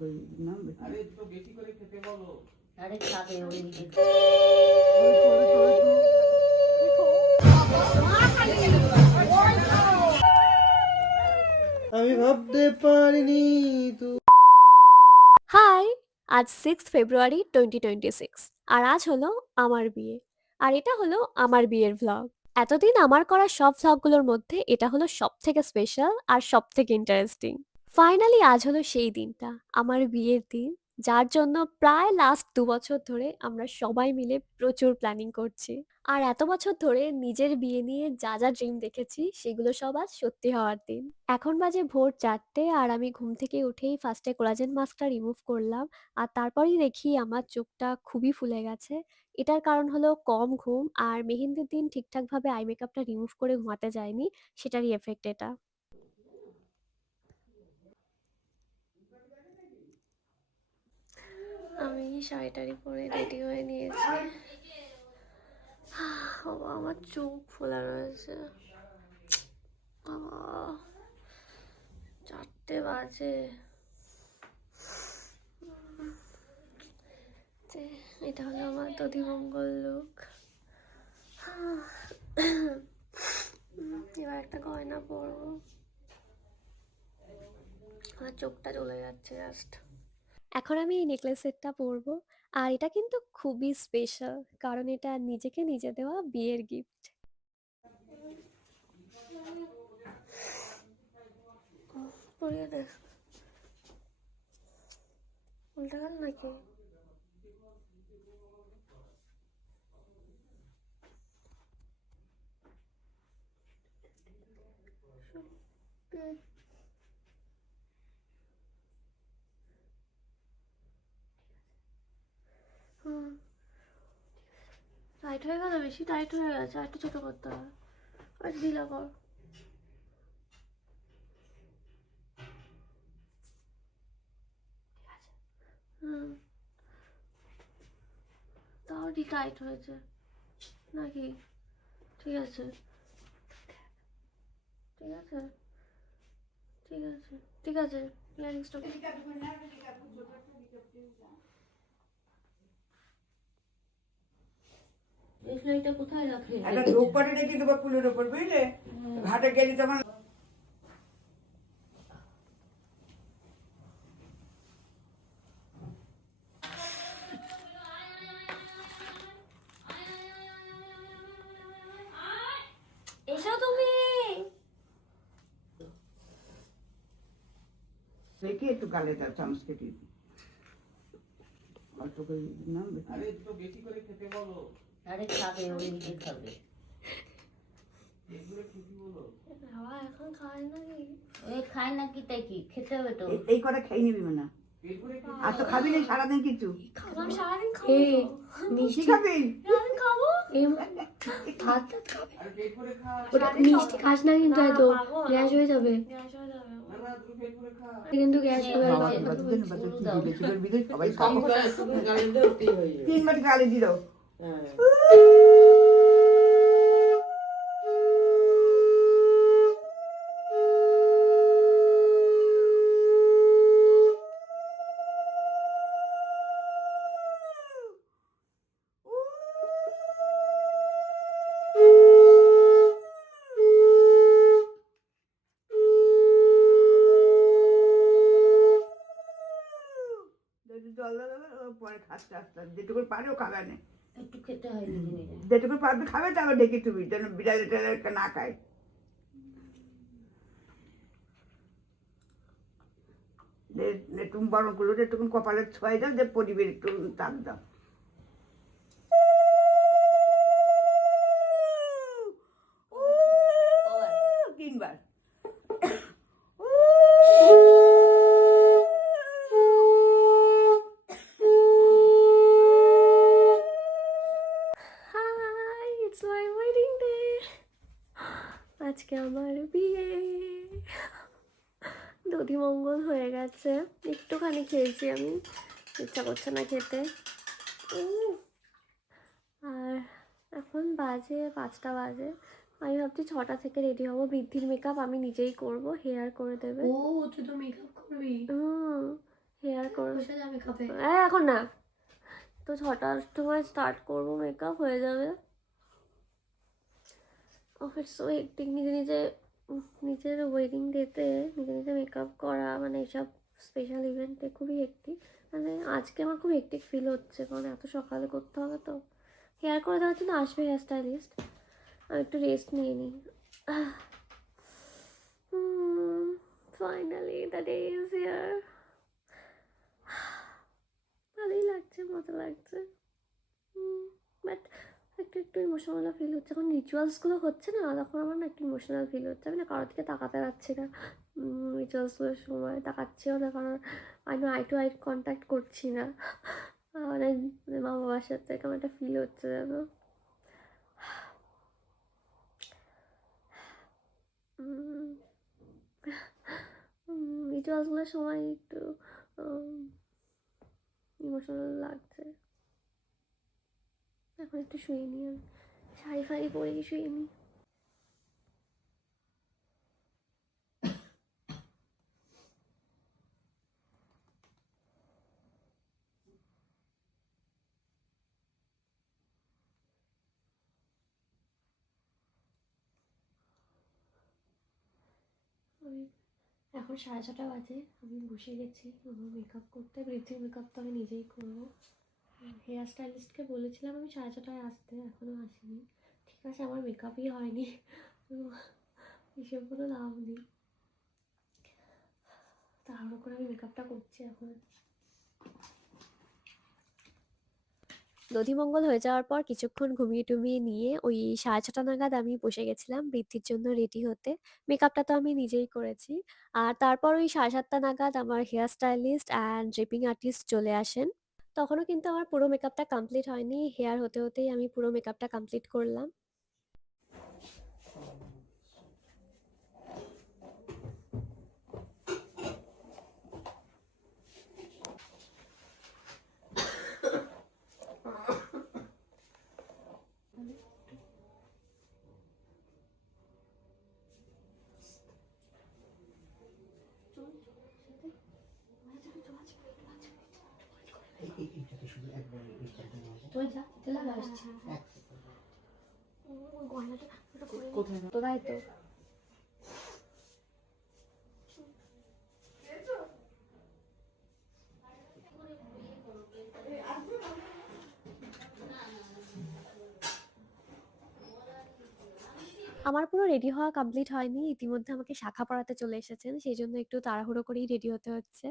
করে নাম আরে একটু বেশি করে খেতে বলো। আরে খাবে ওই আমি ভাবতে পারিনি তুই। হাই, আজ 6 ফেব্রুয়ারি 2026 আর আজ হলো আমার বিয়ে। আর এটা হলো আমার বিয়ের ভ্লগ। এতদিন আমার করা সব ভ্লগগুলোর মধ্যে এটা হলো সবথেকে স্পেশাল আর সবথেকে ইন্টারেস্টিং। ফাইনালি আজ হলো সেই দিনটা, আমার বিয়ের দিন, যার জন্য প্রায় লাস্ট 2 বছর ধরে আমরা সবাই মিলে প্রচুর প্ল্যানিং করছি। আর এত বছর ধরে নিজের বিয়ে নিয়ে যা যা ড্রিম দেখেছি সেগুলো সব আজ সত্যি হওয়ার দিন। এখন বাজে ভোর 4টে আর আমি ঘুম থেকে উঠেই ফার্স্টে কোলাজেন মাস্কটা রিমুভ করলাম। আর তারপরেই দেখি আমার চোখটা খুবই ফুলে গেছে। এটার কারণ হলো কম ঘুম আর মেহেন্দির দিন ঠিকঠাকভাবে আই মেকআপটা রিমুভ করে ঘুমাতে যায়নি, সেটারই এফেক্ট এটা। আমি শাড়ি পরে রেডি হয়ে নিয়েছি। বাবা, আমার চোখ ফোলা রয়েছে। বাবা, 4টে বাজে। এটা হলো আমার দধিমঙ্গল লুক। এবার একটা গয়না পরবো। আমার চোখটা চলে যাচ্ছে জাস্ট। এখন আমি এই নেকলেস সেটটা পরবো। আর এটা কিন্তু খুবই স্পেশাল, কারণ এটা নিজেকে নিজে দেওয়া বিয়ের গিফট। পরিয়ে দে। উল্টা গেল নাকি? টাইট হয়ে গেল, বেশি টাইট হয়ে গেছে, আর একটু ছোট করতে হবে। আর ঢিলা কর। তাও টাইট হয়েছে নাকি? ঠিক আছে, ঠিক আছে, ঠিক আছে, ঠিক আছে। ইয়ারিংসটা এটা কোথায় রাখলে? একটা ধূপকাঠি রেখে দেবো ফুলের উপর, বুঝলে? ঘাটে গেলি তখন এসো তুমি। রেখে একটু গালে দাও চামচ কেটে অল্প করে নাম আরে একটু বেশি করে খেতে বলো। আরে খাবে ওই খাবে। এগুলো ঠিকই বলো। বাবা এখন খায় নাকি? ওই খায় না কি তাই কি খেতে হবে তো। এই কটা খেয়ে নিবি না, পেট ভরে খেতে আর তো খাবি না সারাদিন কিছু। আমি সারাদিন খাবো। মিষ্টি খাবি? সারাদিন খাবো। ভাত খাবে, আর পেট ভরে খা। ওটা মিষ্টি খাস না কিন্তু হয়তো গ্যাস হয়ে যাবে, গ্যাস হয়ে যাবে। না না তুই পেট ভরে খা। কিন্তু গ্যাস হবে। বাবা তো বাচ্চাদের বাচ্চা কি দিলে সুগার বিদে সবাই খাবো। 3 বাটি গালে দিয়ে দাও। জল দেবে পরে খাচ্ছে আস্তে আস্তে, যেটুকু পারো খাবে না, একটু খেতে হয় নিজে নিজে। যেটুকু পারবে খাবে, তারপর ডেকে তুমি যেন বিড়াল টিড়াল না খায়। একটু বরং করলো একটু কপালে ছোঁয়াই দাও, যে পরিবেশ একটু তাপ দাও। তিনবার hi, it's my wedding day. আজকে আমার বিয়ে। দধিমঙ্গল হয়ে গেছে, একটুখানি খেয়েছি আমি, ইচ্ছা করছে না খেতে। আর এখন বাজে 5টা বাজে। আমি ভাবছি 6টা থেকে রেডি হবো। বৃদ্ধির মেকআপ আমি নিজেই করব, হেয়ার করে দেবে। ও তুই তো মেকআপ করবি? হেয়ার করে বসে যাবে কাপে। এখন না, তো 6টার সময় স্টার্ট করবো, মেকআপ হয়ে যাবে। অফিস সো হেক্টিক, নিজের ওয়েডিং ডেতে নিজে নিজে মেকআপ করা, মানে এসব স্পেশাল ইভেন্টে খুবই হেক্টিক। মানে আজকে আমার খুব হেক্টিক ফিল হচ্ছে, কারণ এত সকালে করতে হবে। তো হেয়ার করে দেওয়ার জন্য আসবে হেয়ার স্টাইলিস্ট, আমি একটু রেস্ট নিয়ে নিই। Finally the day is here. ভালোই লাগছে, মজা লাগছে, বাট একটু একটু ইমোশনাল ফিল হচ্ছে। এখন রিচুয়ালসগুলো হচ্ছে না, তখন আমার না একটু ইমোশনাল ফিল হচ্ছে। আমি না কারোর দিকে তাকাতে পারছি না, রিচুয়ালসগুলোর সময় তাকাচ্ছিও না, কারণ আমি আই টু আই কন্ট্যাক্ট করছি না। মানে মা বাবার সাথে কেমন একটা ফিল হচ্ছে যেন। রিচুয়ালসগুলোর সময় একটু ইমোশনাল লাগছে। এখন একটু শুয়ে নিই, আমি শাড়ি ফাড়ি পরে শুয়ে নিই। আমি এখন 6:30 বাজে, আমি বসে গেছি আমার মেকআপ করতে। বৃদ্ধির মেকআপ তো আমি নিজেই করবো। হেয়ার স্টাইলিস্টকে বলেছিলাম আমি 6:30টায় আসতে, এখনও আসেনি। ঠিক আছে, আমার মেকআপই হয়নি, তো এসব কোনো লাভ নেই। তাড়াহুড়ো করে আমি মেকআপটা করছি এখন। দধিমঙ্গল হয়ে যাওয়ার পর কিছুক্ষণ ঘুমিয়ে টুমিয়ে নিয়ে ওই 6:30 নাগাদ আমি বসে গেছিলাম বৃদ্ধির জন্য রেডি হতে। মেকআপটা তো আমি নিজেই করেছি। আর তারপর ওই 7:30 নাগাদ আমার hair stylist and draping artist চলে আসেন। তখনও কিন্তু আমার পুরো মেকআপটা কমপ্লিট হয়নি, হেয়ার হতে হতেই আমি পুরো মেকআপটা কমপ্লিট করলাম। তুই যা, তাহলে আসছি। কোথায় তোরাই তো আমার পুরো রেডি হওয়া কমপ্লিট হয়নি, ইতিমধ্যে আমাকে শাখা পড়াতে চলে এসেছেন, সেই জন্য একটু তাড়াহুড়ো করেই রেডি হতে হচ্ছে।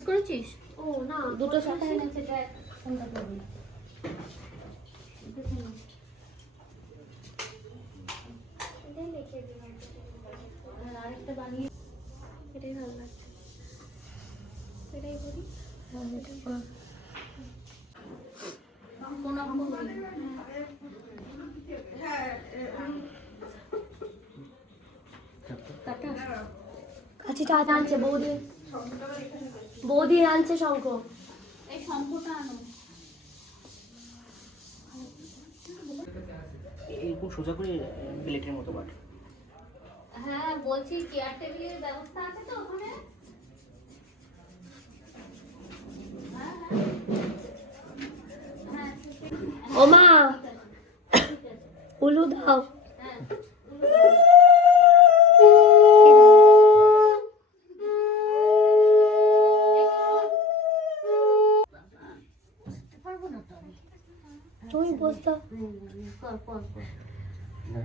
করেছিস? ও না, দুটো শাখা এনেছে, দেখ কোনটা করবি। আরেকটা বানিয়ে এটাই ভালো লাগছে, এটাই করি। কোন করবি? কাটা কাছিটা আজ আনছে বৌদি, বৌদি আনছে শঙ্খ। এই শঙ্খটা আনো। এরকম সোজা করে প্লেটের মতো বাট। হ্যাঁ বলছি, চেয়ার টেবিলের ব্যবস্থা আছে তো ওখানে? ও মা, উলু দাও। পারবো না তো আমি। তুমি বসতো। কর কর কর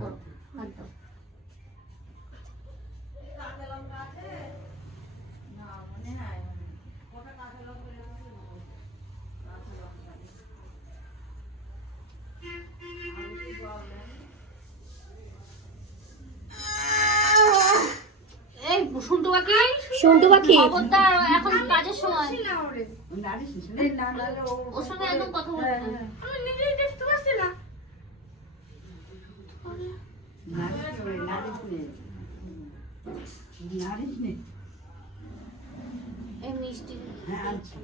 কর, হাত দাও। এই শুনতে বাকি, সন্টু পাখি খবরদার, এখন কাজের সময় নারিশ ওর সঙ্গে একদম কথা বলতে হবে। আমি নিজেই দেখতে পাচ্ছি না। নেই। এই মিষ্টি হ্যাঁ আনছি।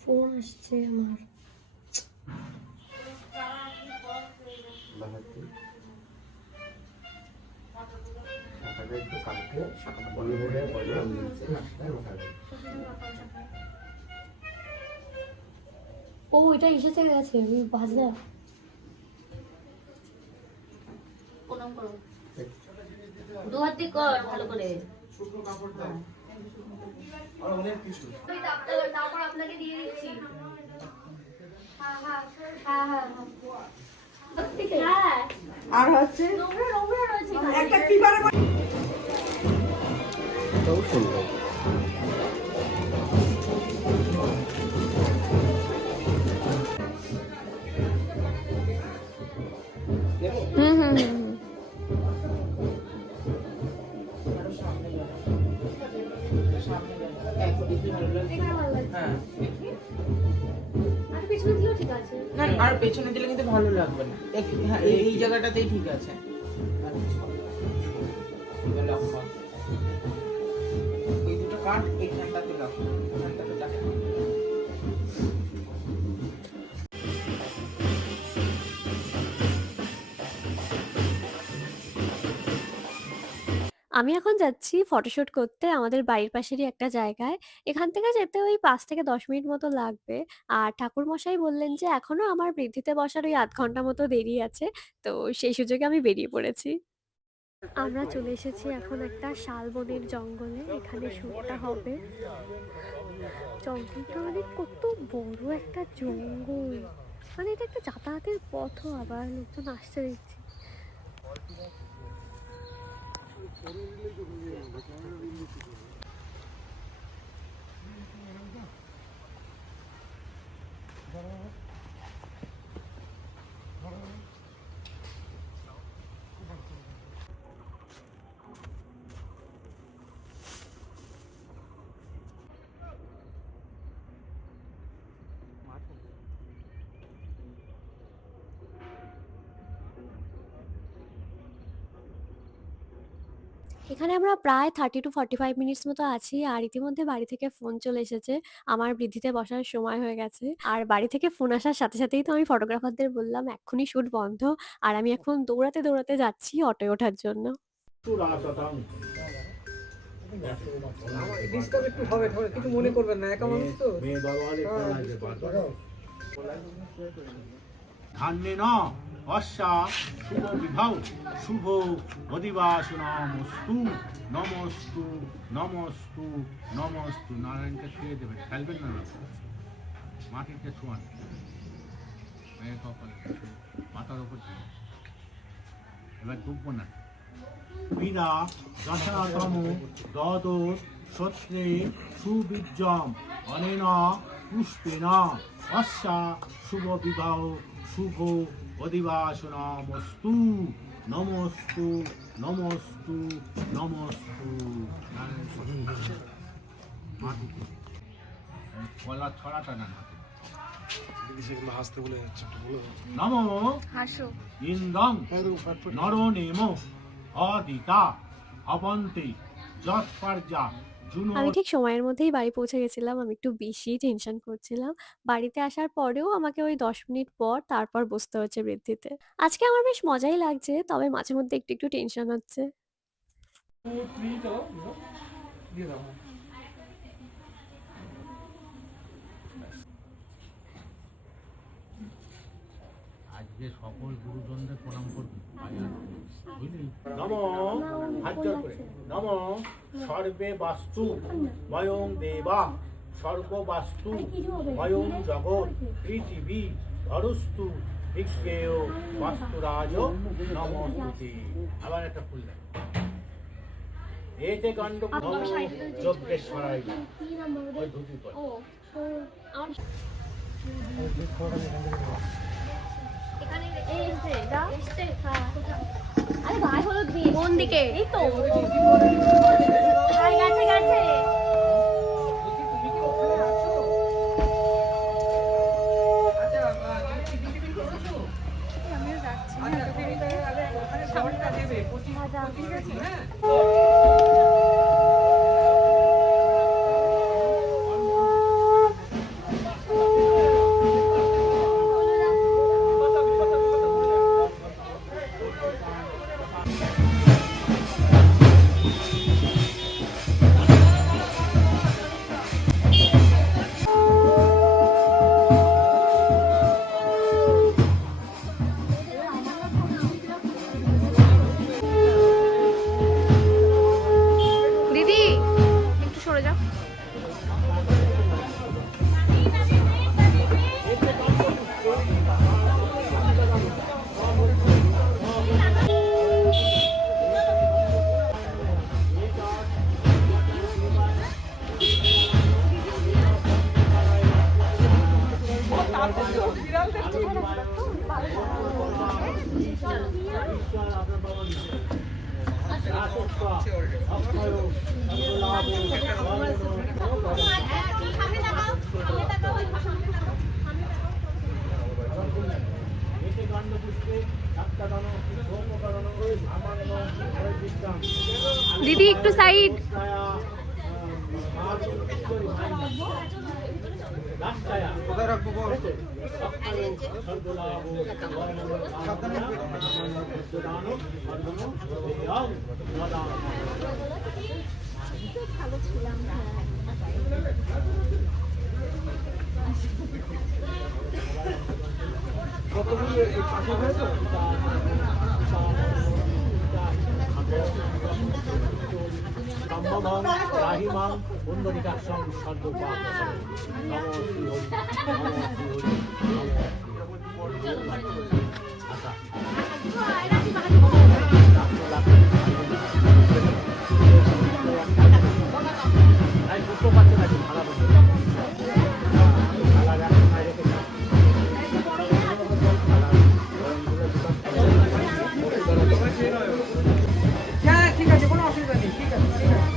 ফোন আসছে আমার। টাকা ও এটা এসেছে গেছে ভাজা। প্রণাম করো, দু হাত দিয়ে কর ভালো করে। তারপর আপনাকে দিয়ে দিচ্ছি। হ্যাঁ হ্যাঁ হ্যাঁ হ্যাঁ হ্যাঁ। আর হচ্ছে নোংরা নোংরা রয়েছে এখানে। একটা পিপারে হ্যাঁ আর পিছনে দিলেও ঠিক আছে। না আর পেছনে দিলে কিন্তু ভালো লাগবে না। হ্যাঁ এই জায়গাটাতেই ঠিক আছে। এই দুটো কাট এইখানটাতে রাখো, এখানটাতে রাখো। আমি এখন যাচ্ছি ফটোশুট করতে আমাদের বাড়ির পাশেরই একটা জায়গায়। এখান থেকে যেতে ওই ৫ থেকে ১০ মিনিট মতো লাগবে। আর ঠাকুরমশাই বললেন যে এখনো আমার বৃদ্ধিতে বসার ওই ০.৫ ঘন্টা মতো দেরি আছে। তো সেই সুযোগে আমি বেরিয়ে পড়েছি। আমরা চলে এসেছি এখন একটা শালবনের জঙ্গলে। এখানে শ্যুটটা হবে। জঙ্গলটা মানে কত বড় একটা জঙ্গল। মানে এটা একটা যাতায়াতের পথও, আবার লোকজন আসছে দেখছি। এখানে আমরা প্রায় 30 to 45 মিনিটস মতো আছি। আর ইতিমধ্যে বাড়ি থেকে ফোন চলে এসেছে। আমার বৃদ্ধিতে বসার সময় হয়ে গেছে। আর বাড়ি থেকে ফোন আসার সাথে সাথেই তো আমি ফটোগ্রাফারদের বললাম এক্ষুনি শুট বন্ধ। আর আমি এখন দৌড়াতে দৌড়াতে যাচ্ছি অটোয় ওঠার জন্য। ডিস্টার্ব একটু হবে, কিছু মনে করবেন না, একা মানুষ তো। ধান্যেন অস্যা শুভ বিভাও শুভ অধিবাসনমস্তু নমস্তু নমস্তু নমস্তু। নারায়ণকে ছুঁয়ে দেবেন, ফেলবেন না, মাটিতে ছোঁয়ান, মাথার ওপর দিয়ে। এবার ডুববো না। বিনা দশাতম দদ সত্রে সুবীর্যম অনেন পুষ্পেন অস্যা শুভ বিবাহ শুভ অধিবাসনমস্তু নমস্তু নমস্তু নমস্তু। মাটিতে গলা ছড়াটা না নমো ইন্দ্রং নরনেম অদিতা অবন্তে যৎপর্যা। আমি ঠিক সময়ের মধ্যেই বাড়ি পৌঁছে গেছিলাম। আমি একটু বেশি টেনশন করছিলাম। বাড়িতে আসার পরেও আমাকে ওই ১০ মিনিট পর তারপর বসতে হচ্ছে বৃদ্ধিতে। আজকে আমার বেশ মজাই লাগছে, তবে মাঝে মধ্যে একটু একটু টেনশন হচ্ছে। আজকে সকল গুরুজনদের প্রণাম করবি, বুঝলি? নম হাত জোর করে নম সর্বে বাস্তু বয়ং দেবা সর্ববাস্তু বয়ং জগৎ পৃথিবী ধরস্তু বিজ্ঞেয় বাস্তুরাজ নমস্তুতে। আবার একটা ফুল দেয় এতে গণ্ড যোগেশ্বরায় ওই ধুতি পরে। আরে গায়ে হলুদ দিয়ে কোন দিকে? এই তো গেছে গেছে। দিদি একটু সাইড। কোথায় রাখবো বল? কতগুলো এই পাশে হয়েছে? সম্ভবং রাহিমাং পুণ্ডরিকাক্ষং সর্বপাপ নমো শ্রী হরি নমো শ্রী হরি নমো শ্রী হরি। আচ্ছা বুঝতে পারছে নাকি ভাড়া বলতে ভাড়া রাখতে বাইরে থেকে হ্যাঁ ঠিক আছে, কোনো অসুবিধা নেই, ঠিক আছে ঠিক আছে।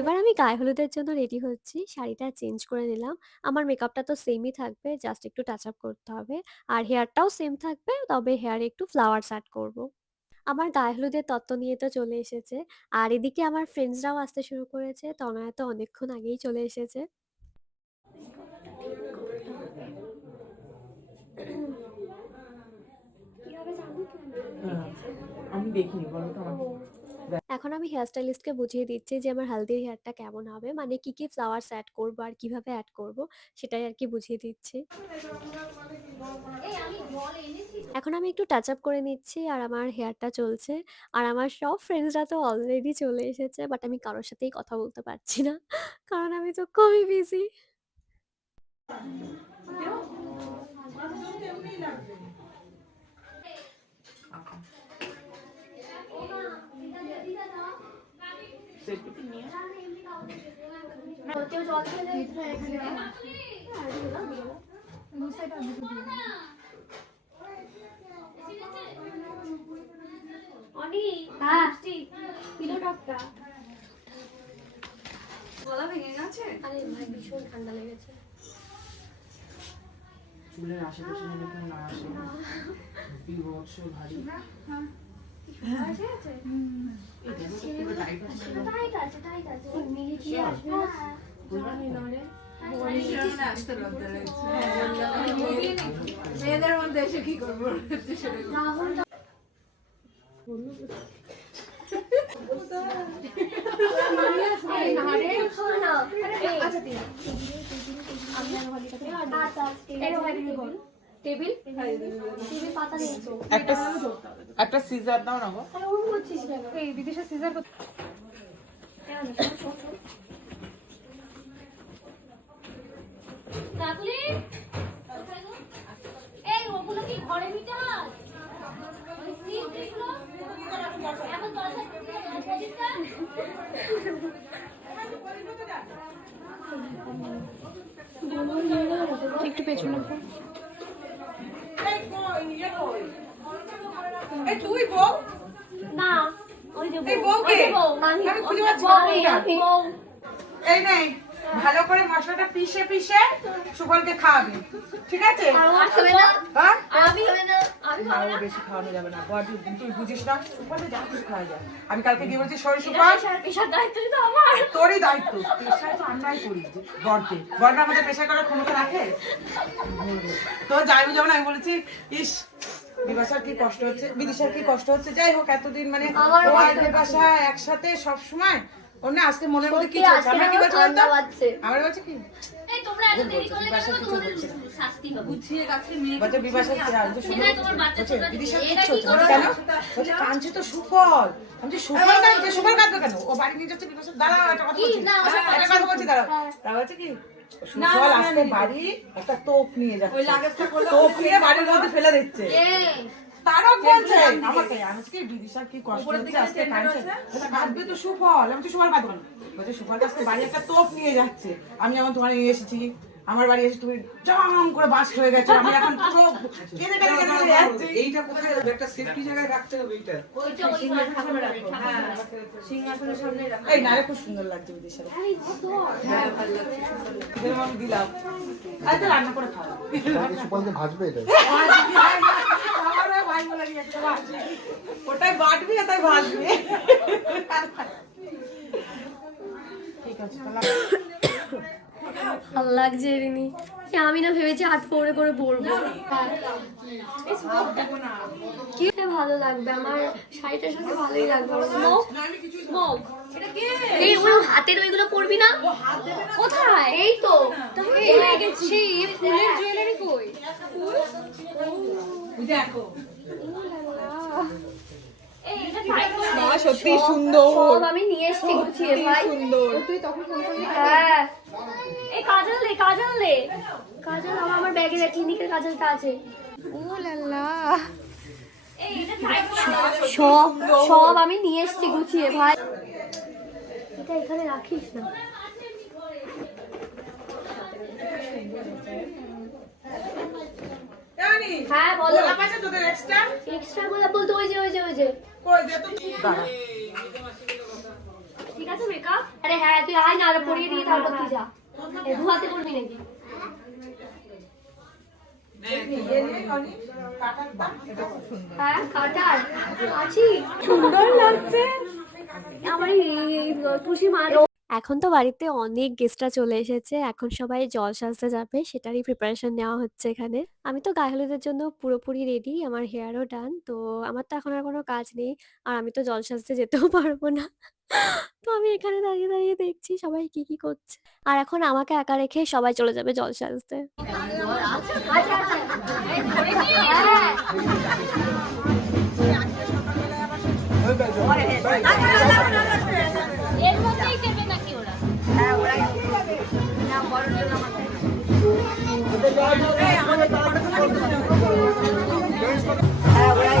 এবার আমি গায়ে হলুদের জন্য রেডি হচ্ছি, শাড়িটা চেঞ্জ করে নিলাম। আমার মেকআপটা তো সেমই থাকবে, জাস্ট একটু টাচ আপ করতে হবে। আর হেয়ারটাও সেম থাকবে, তবে হেয়ারে একটু ফ্লাওয়ার্স অ্যাড করব। আমার গায়ে হলুদের তত্ত্ব নিয়ে তো চলে এসেছে, আর এদিকে আমার ফ্রেন্ডসরাও আসতে শুরু করেছে। তনয়া তো অনেকক্ষণ আগেই চলে এসেছে। আমি দেখিনি, বলো তো আমাকে। এখন আমি হেয়ার স্টাইলিস্টকে বুঝিয়ে দিচ্ছি যে আমার হালদির হেয়ারটা কেমন হবে, মানে কি কি ফ্লাওয়ার্স অ্যাড করব আর কিভাবে অ্যাড করব, সেটাই আর কি বুঝিয়ে দিচ্ছি। এখন আমি একটু টাচ আপ করে নিচ্ছি, আর আমার হেয়ারটা চলছে। আর আমার সব ফ্রেন্ডসরা তো অলরেডি চলে এসেছে, বাট আমি কারোর সাথেই কথা বলতে পারছি না, কারণ আমি তো খুবই বিজি। সেলফি নিয়ে গলা ভেঙে গেছে। আরে ভাই ভীষণ ঠান্ডা লেগেছে। চুলের আশেপাশে যেন কেউ না আসে, বিভৎস ভারী। আছে আছে। এই দেখো তো পুরো টাইট আছে। টাইট আছে টাইট আছে। মিলি কি আসবে না? বুঝলি নাহলে মেয়েদের মধ্যে এসে কি করবো রাহুল টেবিল টেবিল পাতা নেই তো। একটা সিজার দাও না গো। আরে ওর করছিস কেন? এই বিদেশে সিজার কাকুলি এই ওগুলো কি ঘরে নিতে হয়? ওই সিট দেখলো এখন দরজা পজিশনটা একটু পেছনে তুই বউ? না ওই যে এই বউকে? আমি আমি খুঁজে পাচ্ছি না কোনটা। এই নেই, ভালো করে মশলাটা পিষে পিষে সুবলকে খাওয়াবি, ঠিক আছে? হ্যাঁ? না, ও বেশি খাওয়ানো যাবে না, বড় তুই বুঝিস না, সুবলে যা কিছু খাওয়া যায়। আমি কালকে গিয়ে বলছি সরি সুবল, তোরই দায়িত্ব, পেশায় তো আমরাই করি গড়কে, গড়টা আমাদের পেশা করার ক্ষমতা রাখে? তো যাই যেমন আমি বলেছি, ইস বিপাশার কি কষ্ট হচ্ছে, বিদিশার কি কষ্ট হচ্ছে, যাই হোক এতদিন মানে ও আর বিপাশা একসাথে সব সময়, ওর না আজকে মনের মধ্যে কি চলছে, আমরা কি বলছি বলতো? আমরা বলছি কি এই তোমরা এত দেরি করলে কেন? তোমাদের শাস্তি হবে। গুছিয়ে গাছের মেয়ে বলছে বিপাশা কি আর যে সেটাই তোমার বাচ্চা ছোট আছে। বিদিশার কি এটা কি চলছে করো? কেন? বলছে কাঁদছে তো সুফল, আমি যে সুফল কাঁদছে, সুফল কাঁদবে কেন? ও বাড়ি নিয়ে যাচ্ছে বিপাশা, দাঁড়াও একটা কথা বলছি, একটা কথা বলছি দাঁড়াও। তা বলছে কি সুফল আজকে বাড়ি একটা তোপ নিয়ে যাচ্ছে, তোপ নিয়ে বাড়ির মধ্যে ফেলে দিচ্ছে। তারও বলছে আমাকে আজকে বিদিশার কি কষ্ট হচ্ছে, আজকে কাঁদছে, কাঁদবে তো সুফল। আমি তো সুফল কাঁদবো না, বলছে সুফল আজকে বাড়ি একটা তোপ নিয়ে যাচ্ছে। আমি যেমন তোমার নিয়ে এসেছি, আমার বাড়ি এসে তুমি জাম করে বাস হয়ে গেছো, আমি এখন পুরো কেঁদে কেঁদে কেঁদে যাচ্ছি। এইটা কোথায় রাখবে? একটা সেফটি জায়গায় রাখতে হবে এইটা। সিংহাসনের সামনে রাখো। এই নারে খুব সুন্দর লাগছে বিদিশার, আমি দিলাম। আর তো রান্না করে খাওয়া সুপালকে ভাজবে এটা। আমারও ভাই বলে দিয়েছে ভাজবে, ওটাই বাটবি তাই ভাজবে। ঠিক আছে তাহলে ভালো লাগছে রিনি, আমি না ভেবেছি হাত পরে করে পরবো। কি ভালো লাগবে, আমার শাড়িটার সাথে ভালোই লাগবে। এই ওই হাতের ওইগুলো পরবি না? কোথায়? এই তো গেছি। ফুলের জুয়েলারি কই? দেখো সত্যি সুন্দর, সব আমি নিয়ে এসেছি গুছিয়ে ভাই। তুই তখন ফোন করলি? হ্যাঁ। এই কাজল দে, কাজল দে, কাজল আমার ব্যাগে রে, ক্লিনিকের কাজলটা আছে। ও লালা, সব সব আমি নিয়ে এসেছি গুছিয়ে ভাই। এটা এখানে রাখিস না। হ্যাঁ বলো। এক্সট্রা গোলাপ বলতে ওই যে ওই যে ওই যে ঠিক আছে মেকআপ। আরে হ্যাঁ তুই আয় না, আর পরিয়ে দিয়ে তারপর তুই যা। দু হাতে করবি নাকি? হ্যাঁ কাটার আছি, সুন্দর লাগছে আমার এই খুশি মা। এখন তো বাড়িতে অনেক গেস্টরা চলে এসেছে, এখন সবাই জল সাজতে যাবে, সেটারই প্রিপারেশন নেওয়া হচ্ছে এখানে। আমি তো গায়ে হলুদের জন্য পুরোপুরি রেডি, আমার হেয়ারও ডান, তো আমার তো এখন আর কোনো কাজ নেই, আর আমি তো জল সাজতে যেতেও পারবো না। তো আমি এখানে দাঁড়িয়ে দাঁড়িয়ে দেখছি সবাই কি কি করছে, আর এখন আমাকে একা রেখে সবাই চলে যাবে জল সাজতে। এর মধ্যেই দেবে নাকি ওরা? হ্যাঁ ওরাই না বড় জন্য আমাদের হ্যাঁ ওরাই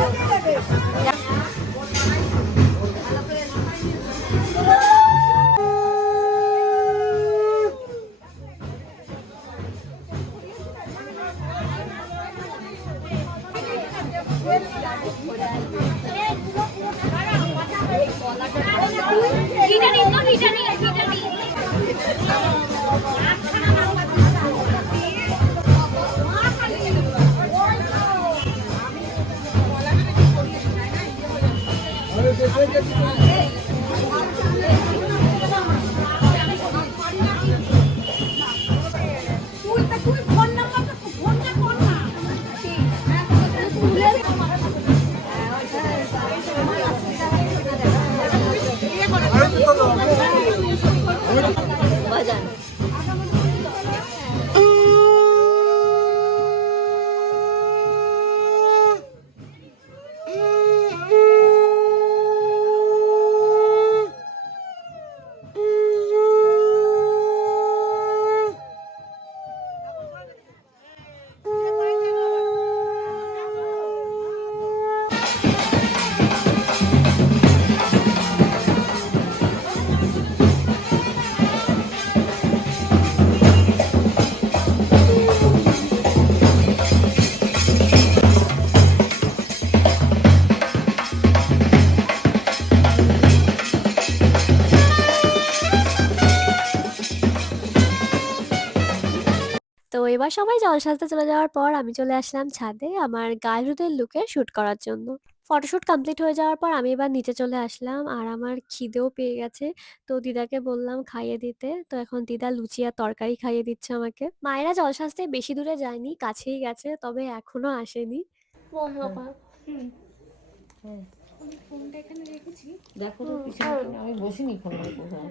তো এবার সবাই জল সাজতে চলে যাওয়ার পর আমি চলে আসলাম ছাদে আমার গায়ে হলুদের লুকের শ্যুট করার জন্য। ফটোশ্যুট কমপ্লিট হয়ে যাওয়ার পর আমি এবার নিচে চলে আসলাম, আর আমার খিদেও পেয়ে গেছে, তো দিদাকে বললাম খাইয়ে দিতে। তো এখন দিদা লুচি আর তরকারি খাইয়ে দিচ্ছে আমাকে। মায়েরা জল সাজতে বেশি দূরে যায়নি, কাছেই গেছে, তবে এখনো আসেনি। দেখো তো পিছনে আমি বসিনি কোথাও।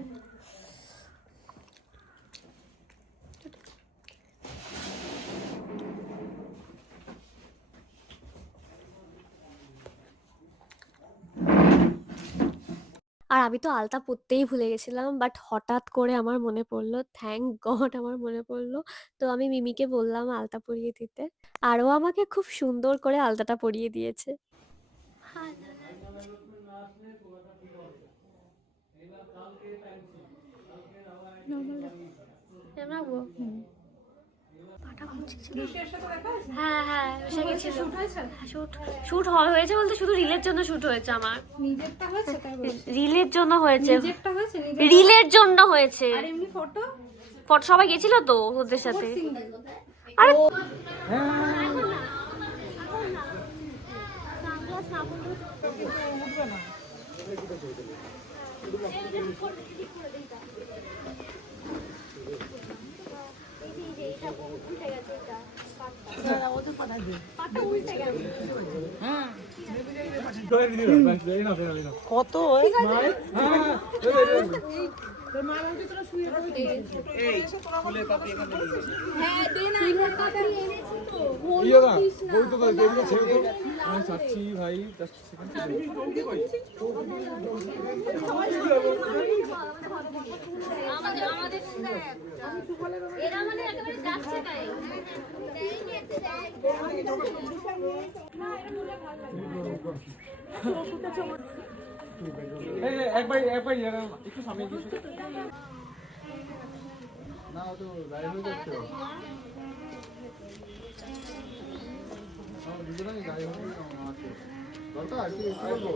আর আমি তো আলতা পরতেই ভুলে গেছিলাম, বাট হঠাৎ করে আমার মনে পড়লো, থ্যাংক গড আমার মনে পড়লো। তো আমি মিমিকে বললাম আলতা পরিয়ে দিতে, আর ও আমাকে খুব সুন্দর করে আলতাটা পরিয়ে দিয়েছে। হ্যাঁ হ্যাঁ এসে গেছিল। শুট হয়েছে বলতে শুধু রিলের জন্য শুট হয়েছে আমার। নিজেরটা হয়েছে তাই বলছি। রিলের জন্য হয়েছে, নিজেরটা হয়েছে রিলের জন্য হয়েছে। আর এমনি ফটো ফটো সবাই গেছিল তো ওদের সাথে। আরে কত এরা মানে একেবারে যাচ্ছে তাই একবার একটু সামনে গিয়ে না ও তো গায়ে হয়ে যাচ্ছে দুজনেই গায়ে হয়ে আছে দরকার কি বলবো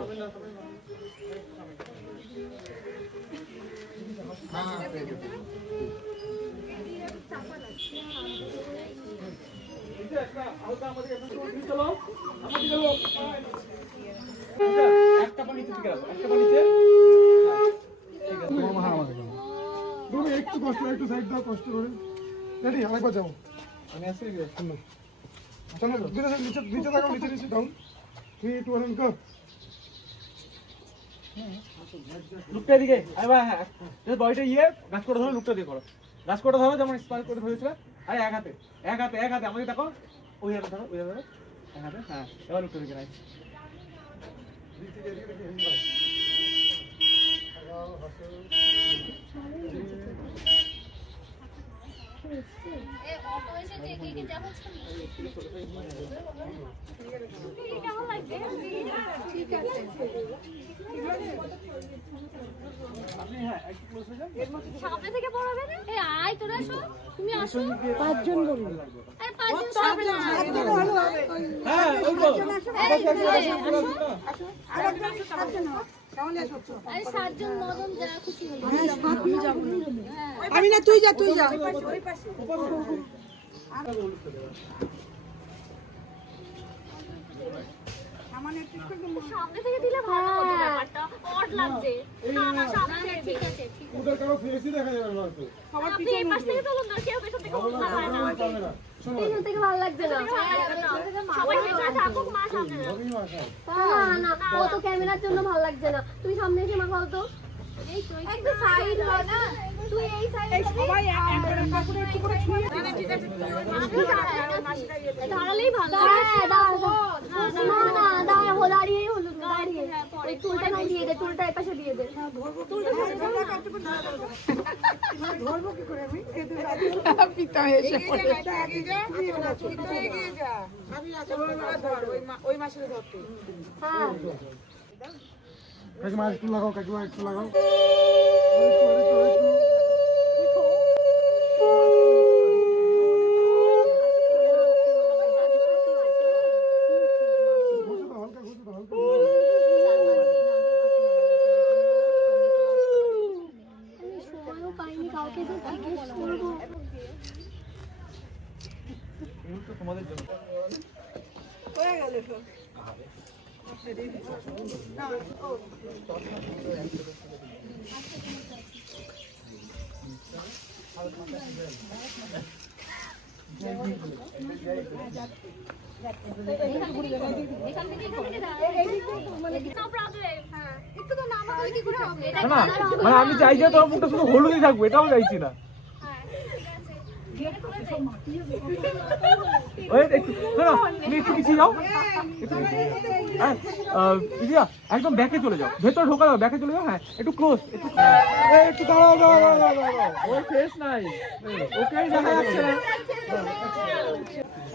হ্যাঁ একটা পানি থেকে আসো, একটা পানিতে একটু কষ্ট একটু সাইড দাও কষ্ট করে রেডি আরেকবার যাবো আমি আসছি চলো নিচে নিচে থাকো নিচে নিচে ডাউন 3 2 1 গো লুকটা দিকে আরে ভাই হ্যাঁ বয়টা গাছ করে ধরো, লুকটা দিয়ে করো, গাছ করে ধরো যেমন স্পার্ক করে ধরেছিল। আরে এক হাতে আমাকে দেখো, ওই হাতে ধরো এক হাতে, হ্যাঁ এবার লুকটা দিকে নাই অটো এসে দেখে যাবো কেমন লাগছে? ঠিক আছে আপনি হ্যাঁ একটু ক্লোজ হয়ে যান। সামনে থেকে পড়াবে না? এই আয় তোরা আসো, তুমি আসো। 5 জন বলুন এই 5 জন সামনে না। হ্যাঁ ওই তো আরে 7 জন 9 জন যা খুশি হবে। আমি না তুই যা সামনে থেকে দিলে ভালো হতো ব্যাপারটা, অড লাগছে। না না সামনে থেকে ঠিক আছে ঠিক আছে। ওদের কারো ফেসই দেখা যাবে না তো আপনি এই পাশ থেকে তুলুন না, কেউ পেছন থেকে উঠতে পারে না। পেছন থেকে ভালো লাগছে না। সবাই পেছনে থাকুক, মা সামনে না। রবি মাসা না না ও তো ক্যামেরার জন্য ভালো লাগছে না। তুমি সামনে এসে মাখাও তো। একটু সাইড হয় না, তুই এই সাইডে সবাই দাঁড়ালেই ভালো। হ্যাঁ না দাঁড়িয়েই হলো, দাঁড়িয়ে ওই টুলটা নাই দিয়ে দে, টুলটা এই পাশে দিয়ে দে। হ্যাঁ কাকিমা একটু লাগাও কাকিমা একটু লাগাও সময়ও পাইনি কাউকে যে জিজ্ঞেস করবো। তোমাদের জন্য মানে আমি চাই যে তোর মুখটা শুধু হলুদই থাকবে, এটাও চাইছি না। ওই একটু শোনো, তুমি একটু পিছিয়ে যাও, একটু হ্যাঁ দিদিয়া একদম ব্যাকে চলে যাও, ভেতর ঢোকা যাও, ব্যাকে চলে যাও, হ্যাঁ একটু ক্লোজ, একটু দাঁড়াও দাঁড়াও দাঁড়াও। ওর ফেস নাই, ওকেই দেখা যাচ্ছে না।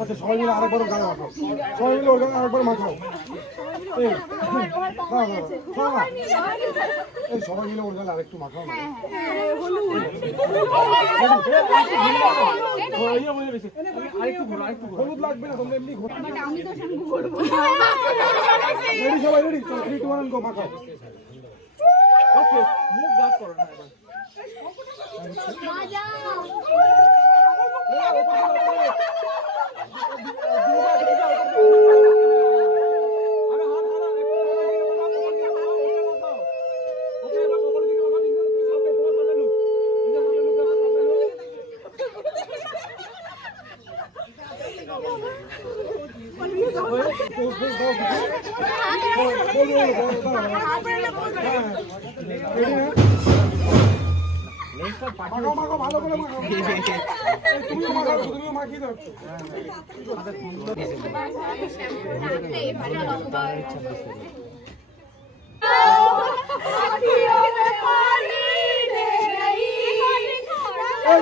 আচ্ছা সবাই মিলে আরেকবার গায়ে মাখাও, সবাই মিলে ওর গায়ে আরেকবার মাখাও। এই এই সবাই মিলে ওর গায়ে আরেকটু মাখাও না। আরেকটু ঘোরো, আরেকটু ঘোরো। হলুদ লাগবে না, তোমরা এমনি ঘোরো। রেডি সবাই রেডি, চলো 3 2 1 গো মাখাও। ওকে, মুখ গাছ করো না এবার। মাখাও মাখাও ভালো করে মাখাও। তুমিও মাখাও, তুমিও মাখিয়ে দাও একটু। এই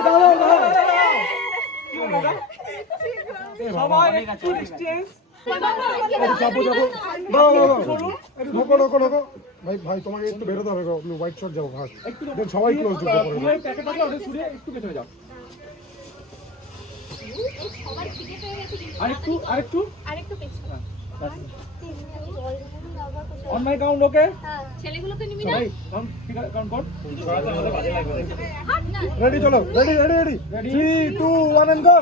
দাঁড়াও দাঁড়াও। সবাই একটু ডিস্টেন্স। যাবো যাবো, দাঁড়াও দাঁড়াও, ঢোকো ঢোকো ঢোকো। ভাই ভাই তোমাকে একটু বেরোতে হবে, আপনি হোয়াইট শর্ট যাবো ফার্স্ট, দেন সবাই ক্লোজ যোগ্য করে। তুমি প্যাকেট আছে ওটা ছুঁড়ে একটু পেছনে যাও। আরেকটু আরেকটু আরেকটু পেছনে। অন মাই কাউন্ট, ওকে ছেলেগুলোকে নিবি না? সবাই কাউন্ট, ঠিক আছে কাউন্ট কর। রেডি চলো, ready ready ready 3 2 1 and go.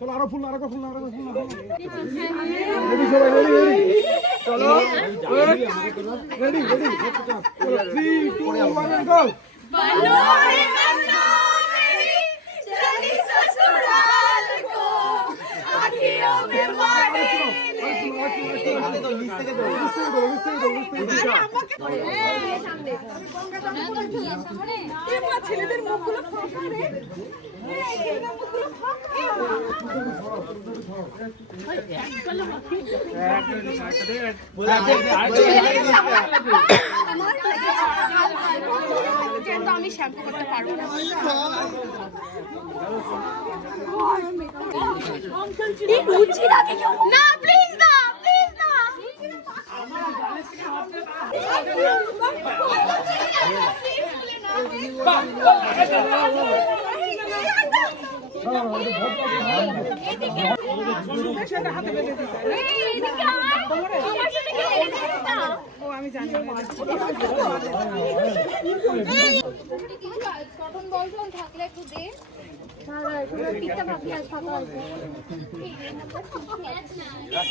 চলো আরো ফুল, আরো ফুল, আরো ফুল। রেডি সবাই রেডি রেডি চলো, রেডি রেডি চলো 3 2 1 এন্ড গো। ছেলেদের মুখগুলো আমি শ্যাম্পু করতে পারবো না। না প্লিজ না, প্লিজ না। আমি জানি থাকলে একটু দে।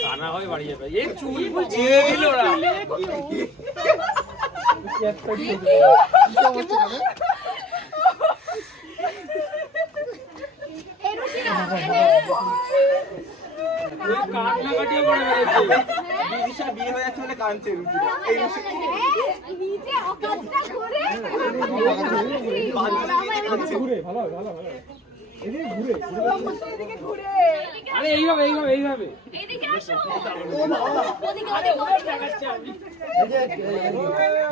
কানা হয়ে বাড়ি যাবে, এই চুল বুঝিয়ে দিল ওরা। কান্নাকাটিও করে বেড়েছে, দিদিশা বিয়ে হয়ে যাচ্ছে বলে কাঁদছে রুচিরা। এই নিচে অকাজটা করে ঘুরে ভালো ভালো ভালো, এদিকে ঘুরে আরে এইভাবে এইভাবে এইভাবে এদিকে আসো।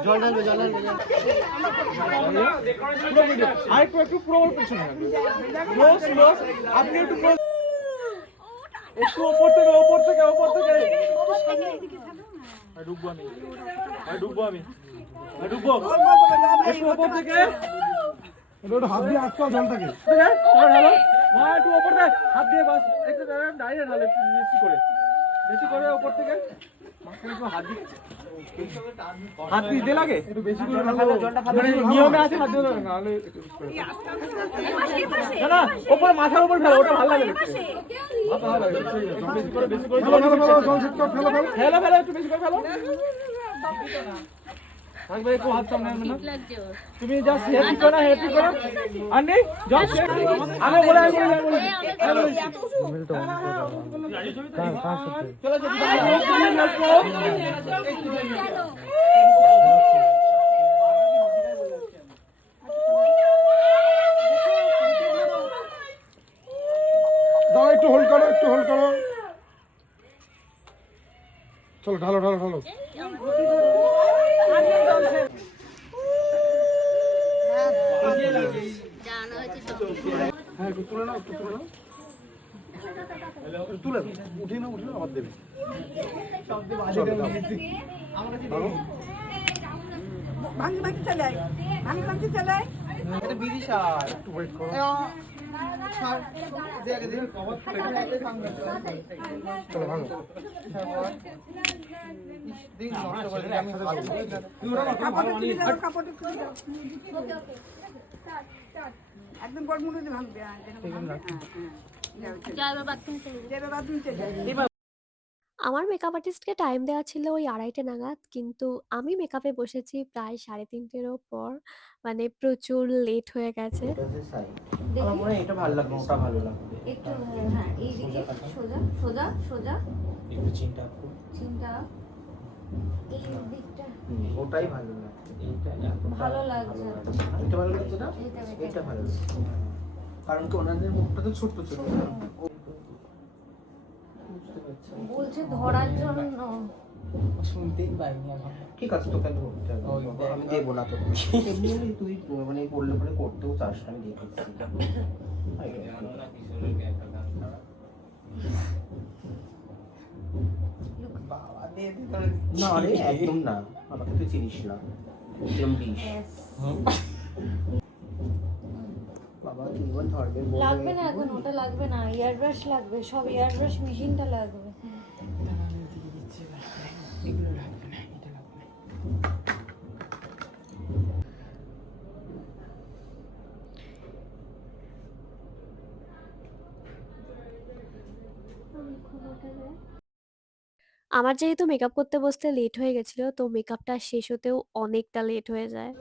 জল ঢালবে জল ঢালবে। আরেকটু একটু প্রবল পেছনে ক্লোজ ক্লোজ, আপনি একটু ক্লোজ, একটু ওপর থেকে ওপর থেকে ওপর থেকে ডুববো আমি, ডুববো আমি, ডুববো একটু ওপর থেকে। ওটা হাত দিয়ে আটকাও জলটাকে। ঢালো একটু ওপর থেকে হাত দিয়ে, বাস একটু দাঁড়িয়ে ঢালো, একটু বেশি করে ওপর থেকে হাত দিতে লাগে, একটু বেশি করে মানে নিয়মে আছে, হাত দিয়ে নাহলে না না ওপরে মাথার উপর ফেলো, ওটা ভালো লাগে দেখতে। মাথা ভালো লাগে, বেশি করে ফেলো ফেলো ফেলো, জল ছিটকাও, ফেলো ফেলো ফেলো ফেলো, একটু বেশি করে ফেলো। থাকবে একটু হাত সামনে আনবে না, তুমি জাস্ট হেল্প করো, হেল্প করো। আর নেই জাস্ট আমি বলে আমি বলে চলো চলো চলো চলো ঢালো ঢালো ঢালো হ্যাঁ একটু তুলে নাও একটু তুলে নাও তুলে উঠিয়ে নাও উঠে নাও আবার দেবে ভাঙি ভাঙি চালাই ভাঙি ভাঙি চালাই এটা বিদিশার একটু ওয়েট করো চলো ভাঙো কাপড় খুলে দাও একদম বড় মুড়ে ভাঙবে আমার মেকআপ আর্টিস্টকে টাইম দেওয়া ছিল ওই 2:30 নাগাদ, কিন্তু আমি মেকআপে বসেছি প্রায় 3:30-এরও পর, মানে প্রচুর লেট হয়ে গেছে। আমার মনে হয় এটা ভালো লাগবে, ওটা ভালো লাগবে। একটু হ্যাঁ এইদিকে সোজা সোজা সোজা একটু চিন্তা করো। চিন্তা এই দিকটা ওটাই ভালো লাগবে। এইটা এতটা ভালো লাগছে। এটা ভালো লাগছে না? এটা ভালো লাগছে। কারণ কি ওনাদের মুখটা তো ছোট ছোট না? বুঝতে পারছি। বলছে ধরার জন্য শুনতেই পাইনি এখন। ঠিক আছে তোকে আমি বলতে হবে। আমি দেবো না তোকে। এমনি তুই মানে বললে পরে করতেও চাস না, আমি দিয়ে দিচ্ছি। বাবা দে দে তোর। না রে একদম না, আমাকে তুই চিনিস না, একদম বিষ। বাবা তুই বল ধরবে বল। লাগবে না এখন, ওটা লাগবে না, ইয়ার ব্রাশ লাগবে, সব ইয়ার ব্রাশ মেশিনটা লাগবে। এগুলো লাগবে না, এটা লাগবে না। আমার যেহেতু মেকআপ করতে বসতে লেট হয়ে গেছিল, তো মেকআপটা শেষ হতেও অনেকটা লেট হয়ে যায়।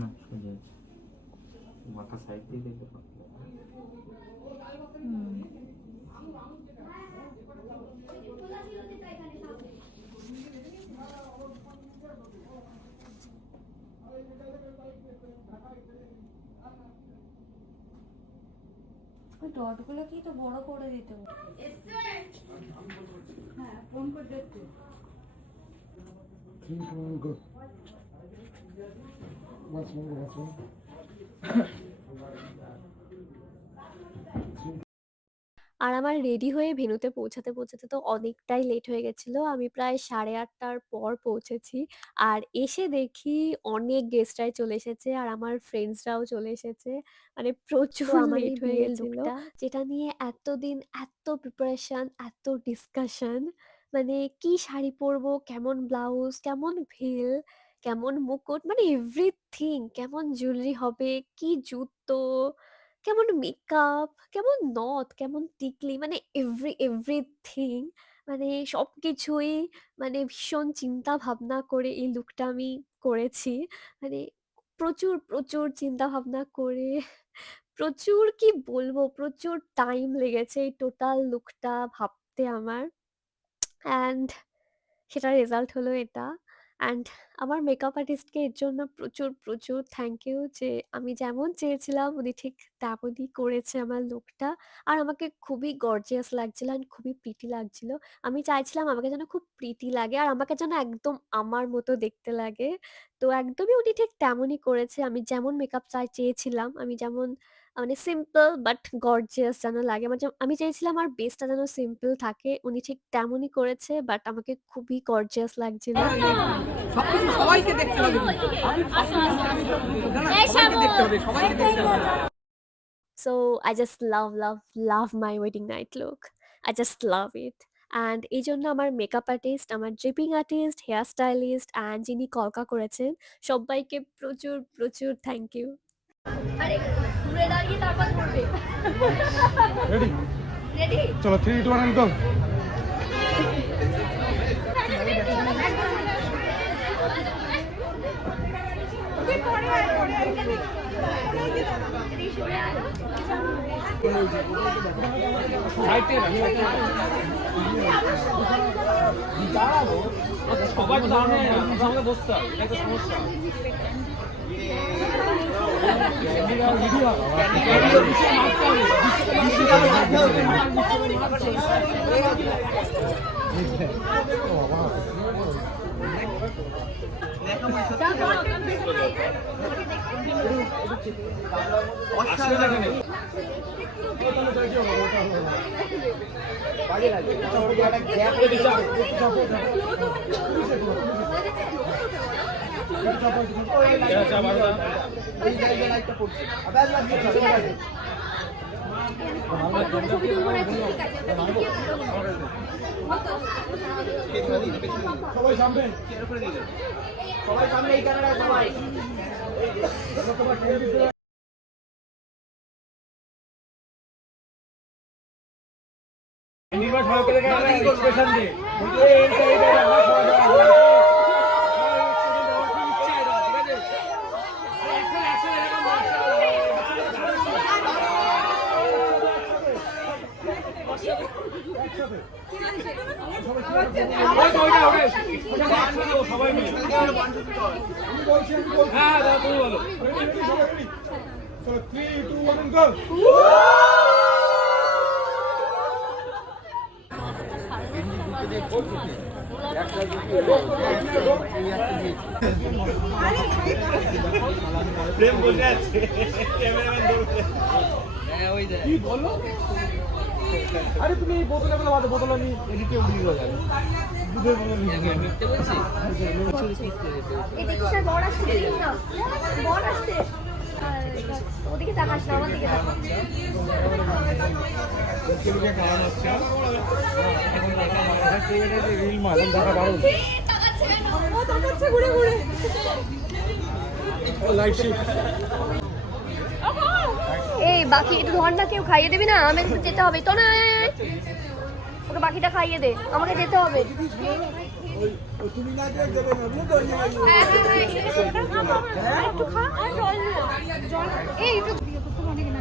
না সোজা আছে, মাথা সাইড দিয়ে দেখতে পাবো। ওই ডটগুলো কি তো বড় করে দিতে হবে। হ্যাঁ ফোন করে দেখতে 3, 2, 1 go once more আর আমার রেডি হয়ে ভেন্যুতে পৌঁছাতে পৌঁছাতে তো অনেকটাই লেট হয়ে গেছিল। আমি প্রায় 8:30টার পর পৌঁছেছি। আর এসে দেখি অনেক গেস্টরাই চলে এসেছে আর আমার ফ্রেন্ডসরাও চলে এসেছে। মানে প্রচুর আমার এই লেট হয়ে বিয়ের গেছিল। লুকটা, যেটা নিয়ে এতদিন এত প্রিপারেশন, এত ডিসকাশন, মানে কি শাড়ি পরবো, কেমন ব্লাউজ, কেমন ভেল, কেমন মুকুট, মানে এভরিথিং, কেমন জুয়েলারি হবে, কি জুতো, কেমন মেকআপ, কেমন নথ, কেমন টিকলি, মানে এভরিথিং, মানে সবকিছুই মানে ভীষণ চিন্তা ভাবনা করে এই লুকটা আমি করেছি। মানে প্রচুর চিন্তা ভাবনা করে, প্রচুর কি বলবো, প্রচুর টাইম লেগেছে এই টোটাল লুকটা ভাবতে আমার। অ্যান্ড সেটার রেজাল্ট হলো এটা। অ্যান্ড আমার মেকআপ আর্টিস্টকে এর জন্য প্রচুর থ্যাংক ইউ, যে আমি যেমন চেয়েছিলাম উনি ঠিক তেমনই করেছে আমার লুকটা। আর আমাকে খুবই গর্জিয়াস লাগছিল অ্যান্ড খুবই প্রিটি লাগছিল। আমি চাইছিলাম আমাকে যেন খুব প্রিটি লাগে আর আমাকে যেন একদম আমার মতো দেখতে লাগে। তো একদমই উনি ঠিক তেমনই করেছে। আমি যেমন মেকআপ চেয়েছিলাম, আমি যেমন মানে সিম্পল বাট গর্জিয়াস যেন লাগে, মানে আমি চেয়েছিলাম আমার বেসটা যেন সিম্পল থাকে, উনি ঠিক তেমনই করেছে, বাট আমাকে খুবই গর্জিয়াস লাগছিল। সবাইকে দেখতে হবে, সবাইকে দেখতে হবে, সবাইকে দেখতে হবে। So I just love my wedding night look. I just love it. And এই জন্য আমার মেকআপ আর্টিস্ট, আমার draping artist, hair stylist and যিনি কলকা করেছেন সবাইকে প্রচুর থ্যাংক ইউ। আরে ঘুরে দাঁড়িয়ে তারপর ধরবে। রেডি রেডি চলো 3, 2, 1 go সবাই তো দাঁড়ানো, আমাকে বসতে হবে, এটা একটা সমস্যা। সবাই সামনে, সবাই সামনে, এই ক্যামেরায় সবাই। এক্সপ্রেশন দে সবাই মিলে। হ্যাঁ দাদা তুমি বলো। চলো 3, 2, 1 and go. প্রেম বসে আছে, ক্যামেরাম্যান ধরছে। কি বলো? আরে তুমি এই বোতলে বলা বাদে, বোতল আমি এডিটে উঠিয়ে দিতে যাবে। দুধের বোতল নিয়ে গিয়ে মিথ্যে বলছি। এই দেখিস না, বড় আসছে, দেখিস না, বড় আসছে। ওদিকে তাকাস না, আমার দিকে তাকা। ওকে খাওয়ানো হচ্ছে। এখন দেখা মারা টিভিতে রিল মার, এখন দেখা পারো। ও তাকাচ্ছে ঘুরে ঘুরে। ও লাইট শিফট। এই বাকি একটু ধর না, কেউ খাইয়ে দিবি না? আমি একটু যেতে হবে তো না, ওকে বাকিটা খাইয়ে দে, আমাকে যেতে হবে। তুমি না দিয়ে দেবে না, বুঝো তো? একটু খা আর জল নিয়ে জল। এই একটু অনেক না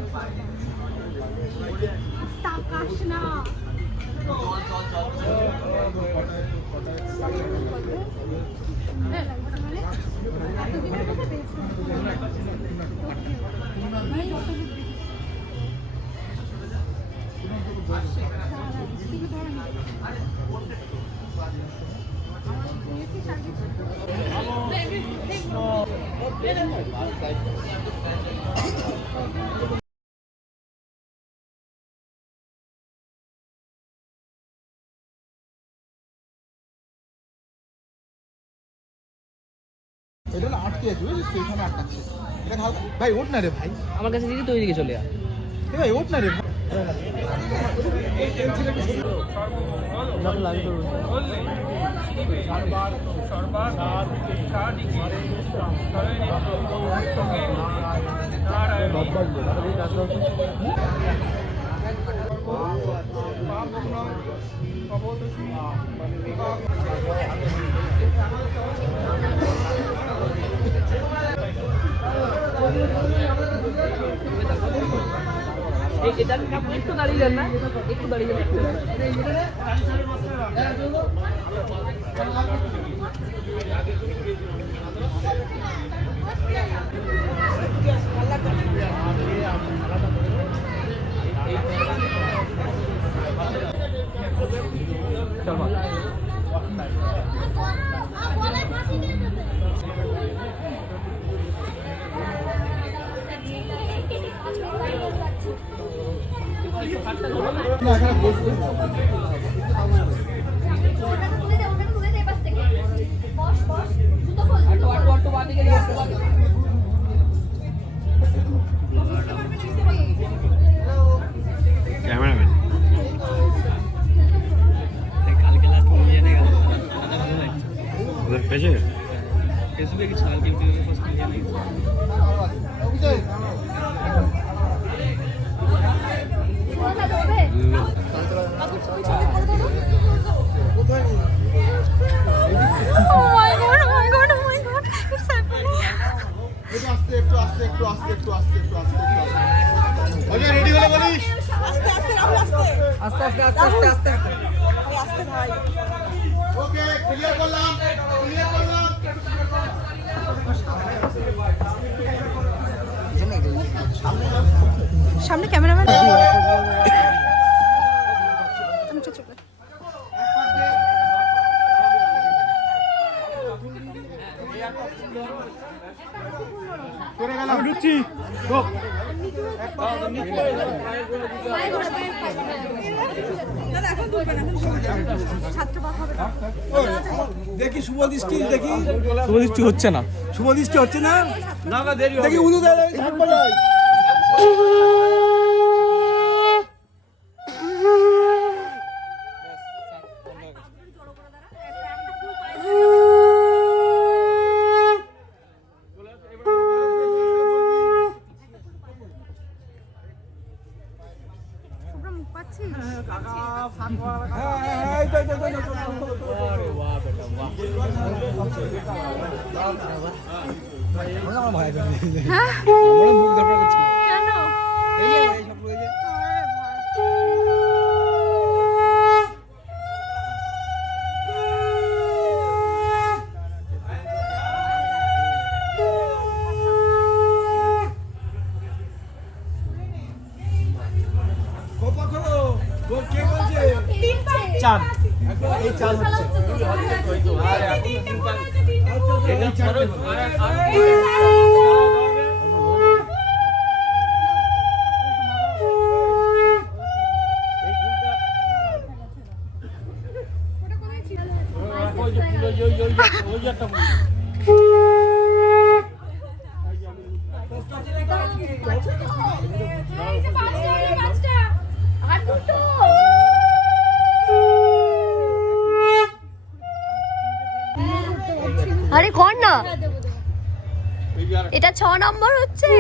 তাকাস না। এটা না আটকে আছে, বুঝলি? সেইখানে আটকাচ্ছে। এটা হালকা ভাই, ওঠ না রে ভাই। আমার কাছে দিদি তো ওইদিকে চলে যা। এ ভাই ওঠ না রে ভাই। একটু দাঁড়িয়ে যান না, একটু দাঁড়িয়ে যান। চল মা। না এখানে বসবো। ওটা তুলে দে পাশ থেকে। বস বস, জুতো খোল। একটু বাদিকে যা, একটু বাদিকে। ক্যামেরাম্যান কালকে লাস্ট নিয়ে নে গেল। ওদের পেছে ফেসবুকে কিছু কালকে ইউটিউবে পোস্ট নিয়ে নে। কোথা ধরবে? Oh my god, oh my god, oh my god. It's happening. একটু আস্তে, একটু আস্তে, একটু আস্তে, একটু আস্তে, একটু আস্তে, একটু আস্তে। ওকে রেডি হলে বলিস। আস্তে আস্তে রাহুল, আস্তে আস্তে আস্তে আস্তে আস্তে আস্তে। ভাই, আস্তে ভাই। ওকে ক্লিয়ার করলাম, ক্লিয়ার করলাম। সামনে ক্যামেরাম্যান করে গেলাম লুচি দেখি শুভদৃষ্টি দেখি শুভদৃষ্টি হচ্ছে না শুভদৃষ্টি হচ্ছে না দেখি উলু দেয় চাঁদ এই চাঁদ হচ্ছে আরে কর না, এটা 6 নম্বর হচ্ছে।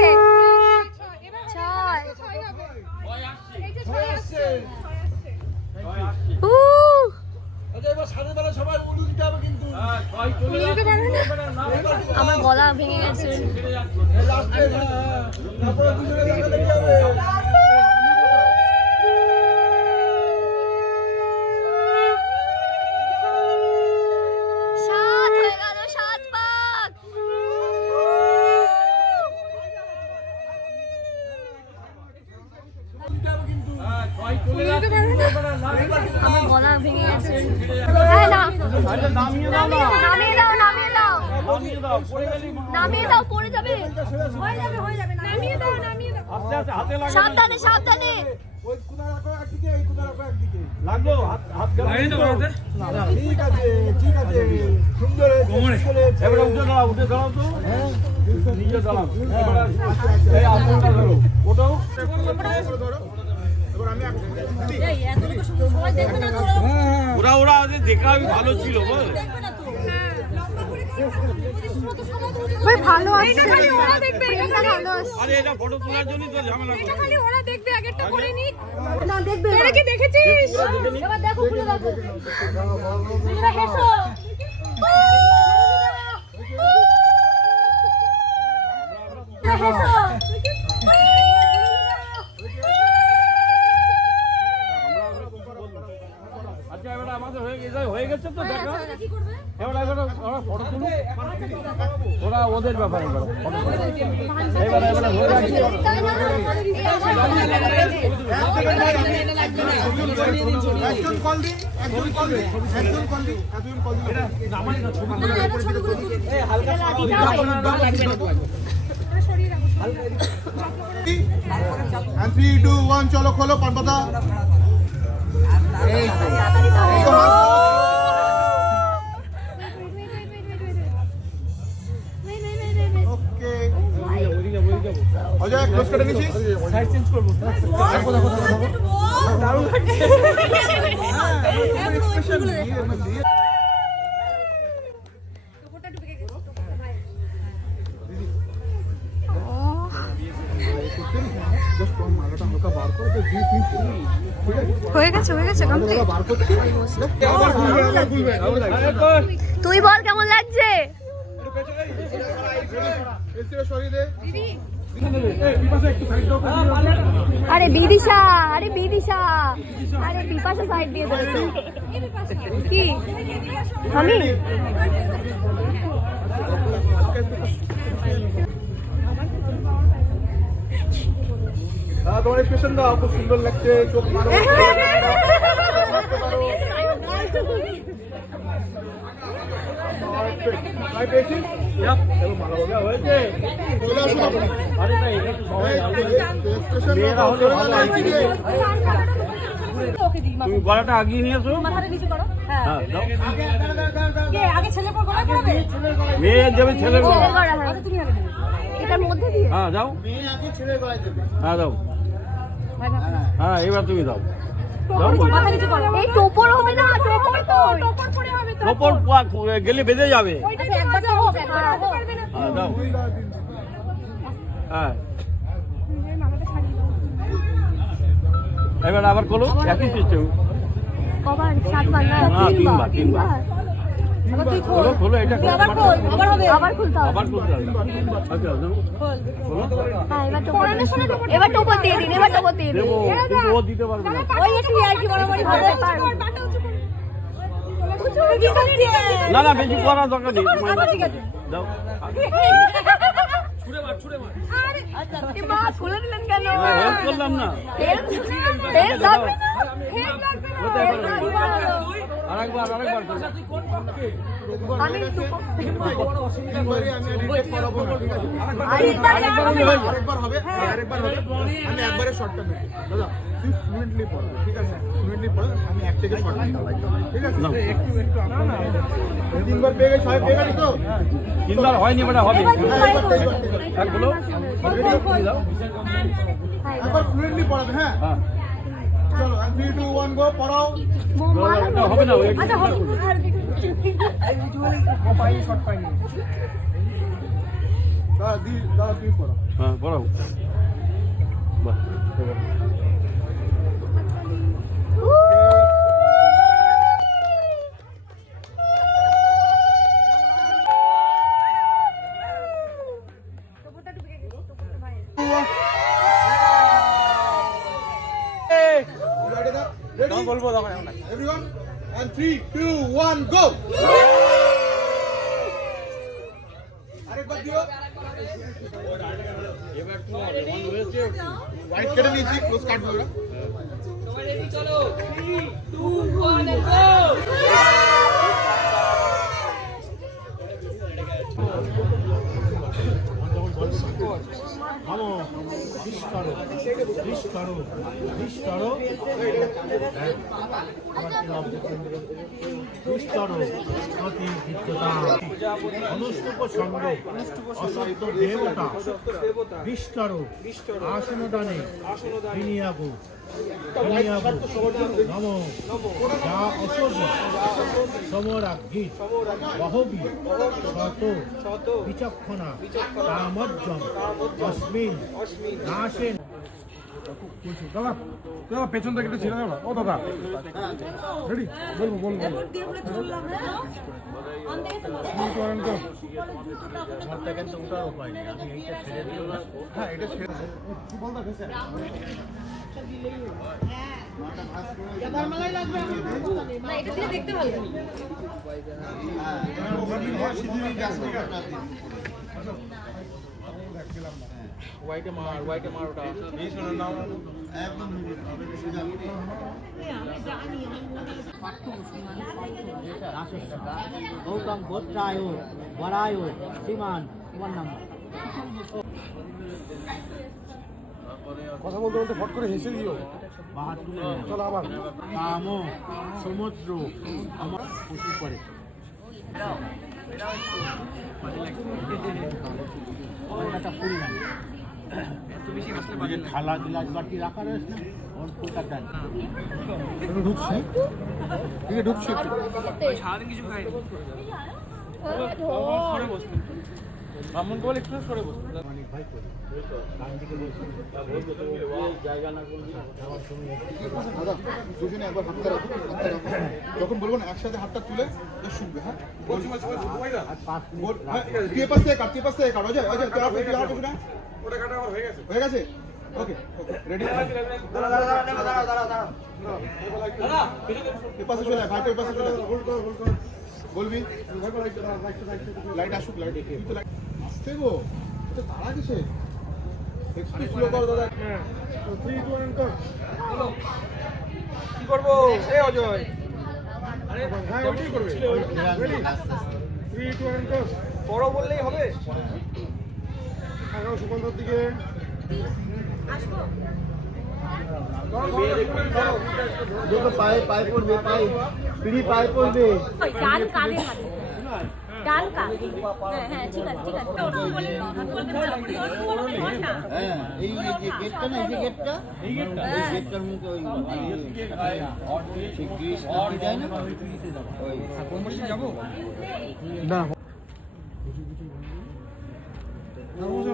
6 আমার গলা ভেঙে গেছে। আমার গলা ভেঙে গেছে। নামিয়ে দাও, নামিয়ে দাও, নামিয়ে দাও, পড়ে যাবে। নামিয়ে দাও, নামিয়ে দাও, সাবধানে, সাবধানে। ঠিক আছে ঠিক আছে সুন্দর উঠে দাঁড়াও তো নিজে দাঁড়াও এই আসনটা ধরো ওটাও ওরা দেখা ভালো ছিল বল ভাই ভালো আছে, খালি ওরা দেখবে, এটা ভালো আছে। আরে এটা ফটো তোলার জন্য তো ঝামেলা এটা খালি ওরা দেখবে, আগেরটা করে নি না দেখবে। তোরা কি দেখেছিস? এবার দেখো, খুলে দেখো। তোমরা হেসো। আচ্ছা এবার আমাদের হয়ে গেছে তো দেখা। এবার ওরা ফটো তুলো, ওরা ওদের ব্যাপার। চলো খোলো পান পাতা। অজয় ক্লোজ করে নিছিস? সাইড চেঞ্জ করব। দারুণ লাগছে। হয়ে গেছে, হয়ে গেছে কমপ্লিট। তুই বল কেমন লাগছে? আরে বিদিশা, আরে বিদিশা, আরে বিপাশা সাইড দিয়ে দেবে তো। কি আমি তোমার এক্সপ্রেশন দাও, খুব সুন্দর লাগছে, চোখ মারো। ভাই পেয়েছি? চলো ভালোভাবে হয়েছে। চলে আসুন আপনারা। মেয়েরা হলে ভালো হয়। তুমি গলাটা আগিয়ে নিয়ে এসো। মাথাটা নিচু করো। হ্যাঁ। হ্যাঁ, দাও। কে আগে ছেলে পর গলায় পড়াবে? মেয়ে যাবে ছেলের গলায়। আচ্ছা তুমি আগে দেবে। এটার মধ্যে দিয়ে হ্যাঁ দাও। হ্যাঁ দাও। হ্যাঁ এবার তুমি দাও। দাও। মাথা নিচু করো। এই টোপর হবে না, টোপর তো টোপর পরে হবে তো। ওপর গেলে বেঁধে যাবে। ওইটা তো একবার তো হোক, একবার হোক। পারবে না। হ্যাঁ দাও। হ্যাঁ এবার আবার করো, একই সিস্টেম। কবার 7 বার না না, 3 বার। আবার তুই খোল। খোলো খোলো, এটা তুই আবার খোল, আবার হবে। আবার খুলতে হবে। আবার করতে হবে। আচ্ছা দাও। হ্যাঁ এবার টোপর। এবার টোপর দিয়ে দিন, এবার টোপর দিয়ে দিন। দেবো, কিন্তু ও দিতে পারবে না। ওই একটু আর কি বরাবরই হবে। বাটা উঁচু করো। উঁচু কি করছিস? না না, বেশি করার দরকার নেই। আচ্ছা ঠিক আছে। দাও। আরে আচ্ছা এই মা খুলে দিলেন কেন? হেল্প করলাম না। হেল্প লাগবে না। হেড লাগবে না। কোথায় পারবে? আরেকবার করো। আমি টোপর তিনবারই আমি রিটেক করাবো না, ঠিক আছে? আরেকবার হবে, আরেকবার হবে। আমি একবারে শর্টটা নেব। দাদা তুই ফ্লুয়েন্টলি পড়ো, ঠিক আছে? ফ্লুয়েন্টলি পড়ো, আমি এক থেকে শর্ট নেব, ঠিক আছে? একটু তিনবার পেয়ে গেছি, পেয়ে গেছি তো? 3 বার হয়নি, মানে হবে। এক হলো। দাও। একবার ফ্লুয়েন্টলি পড়াবে, হ্যাঁ? হ্যাঁ। চলো 3 2 1 গো, পড়াও। এটা হবে না, আচ্ছা হবে। পাইনি, শর্ট পাইনি। দাদা তুই পড়ো। হ্যাঁ পড়াও। বাহ, এবার। Ready? বলবো everyone and 3 2 1 go. আরেকবার দিও। এবার তো অন হয়েছে। হোয়াইট কেটে নিয়েছি, ক্লোজ কাট দিও। সবাই রেডি, চলো 3 2 1 and go. অনুষ্ঠুপ সঙ্গে অসত্য দেবতা বিষ্কারো আসনদানে বিনিয়াগো নম যা অসুর সমরাগ্নি বহবি শত বিচক্ষণা তামজ্জম অস্মিন নাশেন। দাদা দাদা পেছন থেকে একটু ছেড়ে দাও না। ও দাদা রেডি, বলবো আমারটা কিন্তু ওঠার উপায় নেই, আমি এইটা ছেড়ে দিও না। হ্যাঁ এটা ছেড়ে দাও। বলদা ভেসে না এটা দিয়ে দেখতে ভালো। হোয়াইটে মার ওটা। একদম গৌতম গোত্রায় বরায় শ্রীমান তোমার নাম। কথা বলতে বলতে ফট করে হেসে দিও। চলো আবার কাম সমুদ্র আমার খুশি করে। থালা গিলাস বাটি রাখা রয়েছে না, ওর কলকাতা ঢুকছি, ঠিক আছে ঢুকছি। সারাদিন কিছু খাইনি। সরে বসতে ব্রাহ্মণকে বলে একটু সরে বসতে। দাদা দুজনে একবার হাতটা রাখো, যখন বলবো না একসাথে হাতটা তুলে শুনবে। হ্যাঁ তুই পাশ থেকে কাট, তুই পাশ থেকে কাট। অজয় অজয় তুই আর কিছু না, ওটা কাটা আমার হয়ে গেছে। Okay ready. এ পাশে চলে ভাই, ওই পাশে চলে বলবি লাইট আসুক। লাইট আসতে গো, এটা তারা কিসে? একটু স্লো করো দাদা। হ্যাঁ 3 2 1 কর। কি করবো এই অজয়? হ্যাঁ ওইটাই করবে। রেডি 3 2 1 কর। বড় বললেই হবে। আগাও সুকান্তর দিকে। দেখো পায়ে পায়ে পড়বে, পায়ে পিড়ি পায়ে পড়বে। ডান কাঁধে হাতে ডান কাঁধ হ্যাঁ ঠিক আছে হ্যাঁ এই যে গেটটা না, এই যে গেটটা, এই গেটটার মুখে ওই যায় না ওই যাবো না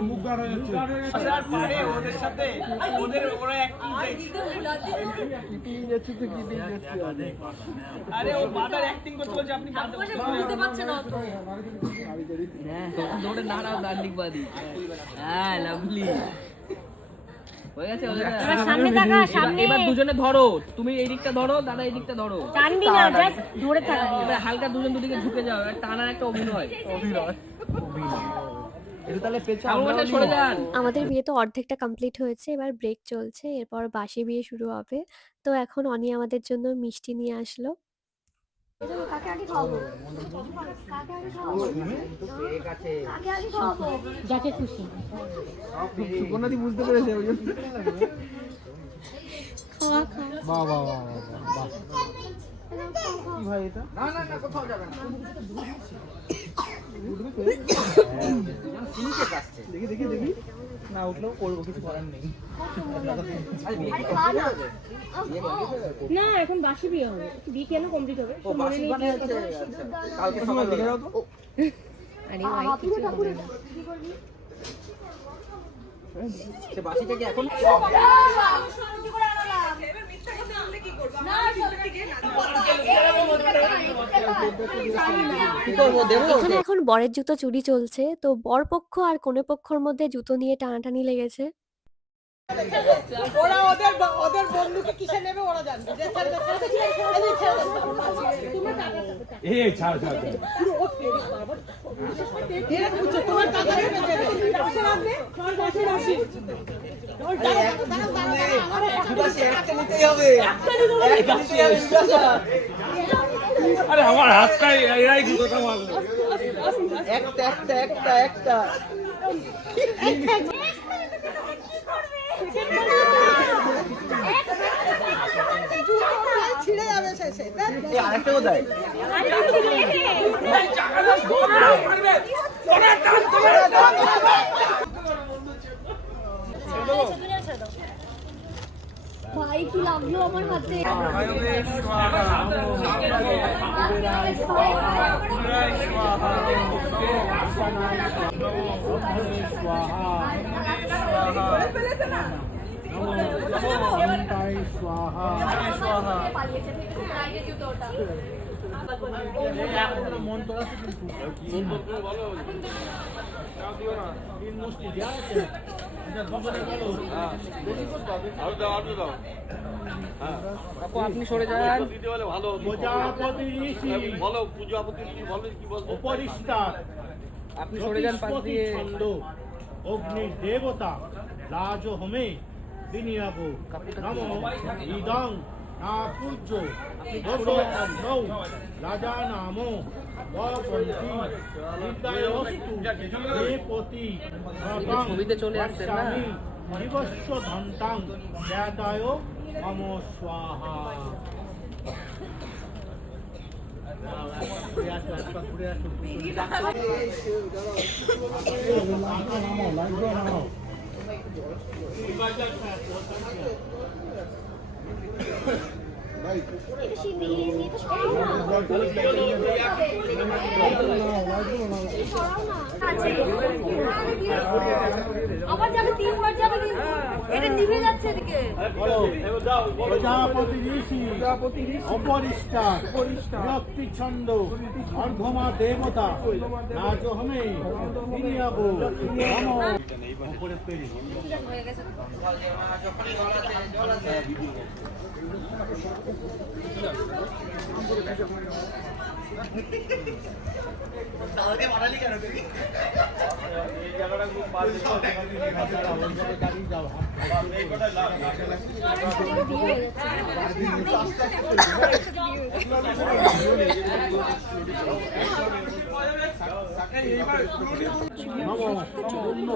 মুখ গাড় হয়ে যাচ্ছে। আর পারে ওদের সাথে ওরা অ্যাক্টিং যাচ্ছে তো কি যাচ্ছে। আরে ও বাদার অ্যাক্টিং করতে বলছে আপনি বুঝতে পারছেন না তো দৌড়ে নাড়াও দান্ডিকবাদী। হ্যাঁ লাভলি হয়ে গেছে এবার সামনে তাকা সামনে এবার দুজনে ধরো, তুমি এই দিকটা ধরো, দাদা এই দিকটা ধরো, টানবি না জাস্ট ধরে থাক এবার হালকা দুজন দুদিকে ঝুঁকে যাও, আর টানার একটা অভিনয় এটা তাহলে পেছন আমরা সরে যান। আমাদের বিয়ে তো অর্ধেকটা কমপ্লিট হয়েছে, এবার ব্রেক চলছে, এরপর বাসি বিয়ে শুরু হবে। তো এখন অনি আমাদের জন্য মিষ্টি নিয়ে আসলো। কাকে আগে খাওয়াবো? কাকে আগে খাওয়াবো? কাকে আগে খাওয়াবো? যাকে খুশি সুকন্যাদি বুঝতে পেরেছে ওই জন্য। বাহ বাহ বাহ বাহ। কি ভাই এটা? না না না কোথাও যাবে না। দেখি দেখি দেখি না উঠলেও করবো, কিছু করার নেই। না এখন বাসি বিয়ে হবে বিয়ে কেন কমপ্লিট হবে ও বাসি মানে হচ্ছে কালকে সকাল দিকে যাও তো। আরে ভাই কিছু হবে না সে বাসিটা কি এখন এখানে এখন বরের জুতো চুরি চলছে, তো বরপক্ষ আর কনে পক্ষর মধ্যে জুতো নিয়ে টানাটানি লেগেছে। ওরা ওদের বন্ধুকে কিসে নেবে ওরা জানবে। যে ছেড়ে দে, ছেড়ে দে, ছেড়ে দে। এই ছাড় ছাড় এরা বুঝছো তোমার টাকা নেবে কে? টাকা লাগবে? তোমার কাছে রাখি। একটা নিতেই হবে, একটা নিতেই হবে। আরে আমার হাতটাই এরাই দুটোটা মারলো। একটা একটা একটা একটা ছিঁড়ে যাবে শেষে। আরেকটা কোথায়? ভাই কি লাগলো আমার হাতে? আপনি সরে যান। আপনি সরে যান পাশ দিয়ে। অগ্নি দেবতা রাজ হোমে দিনিয়াবো নমো ইদং না পূজ্য নৌ রাজা নামো বপন্তি বিদ্যায়স্তু দেপতি ছবিতে চলে আসছেন না? জীবস্ব ধন্তাং জ্ঞাতায় মম স্বাহা। আবার যাবে 3 বার যাবে কিন্তু এটা প্রজাপতি ঋষি অপরিষ্টা বিরক্তি ছন্দ অর্ঘমা দেবতা রাজহমে ফিরিয়াবো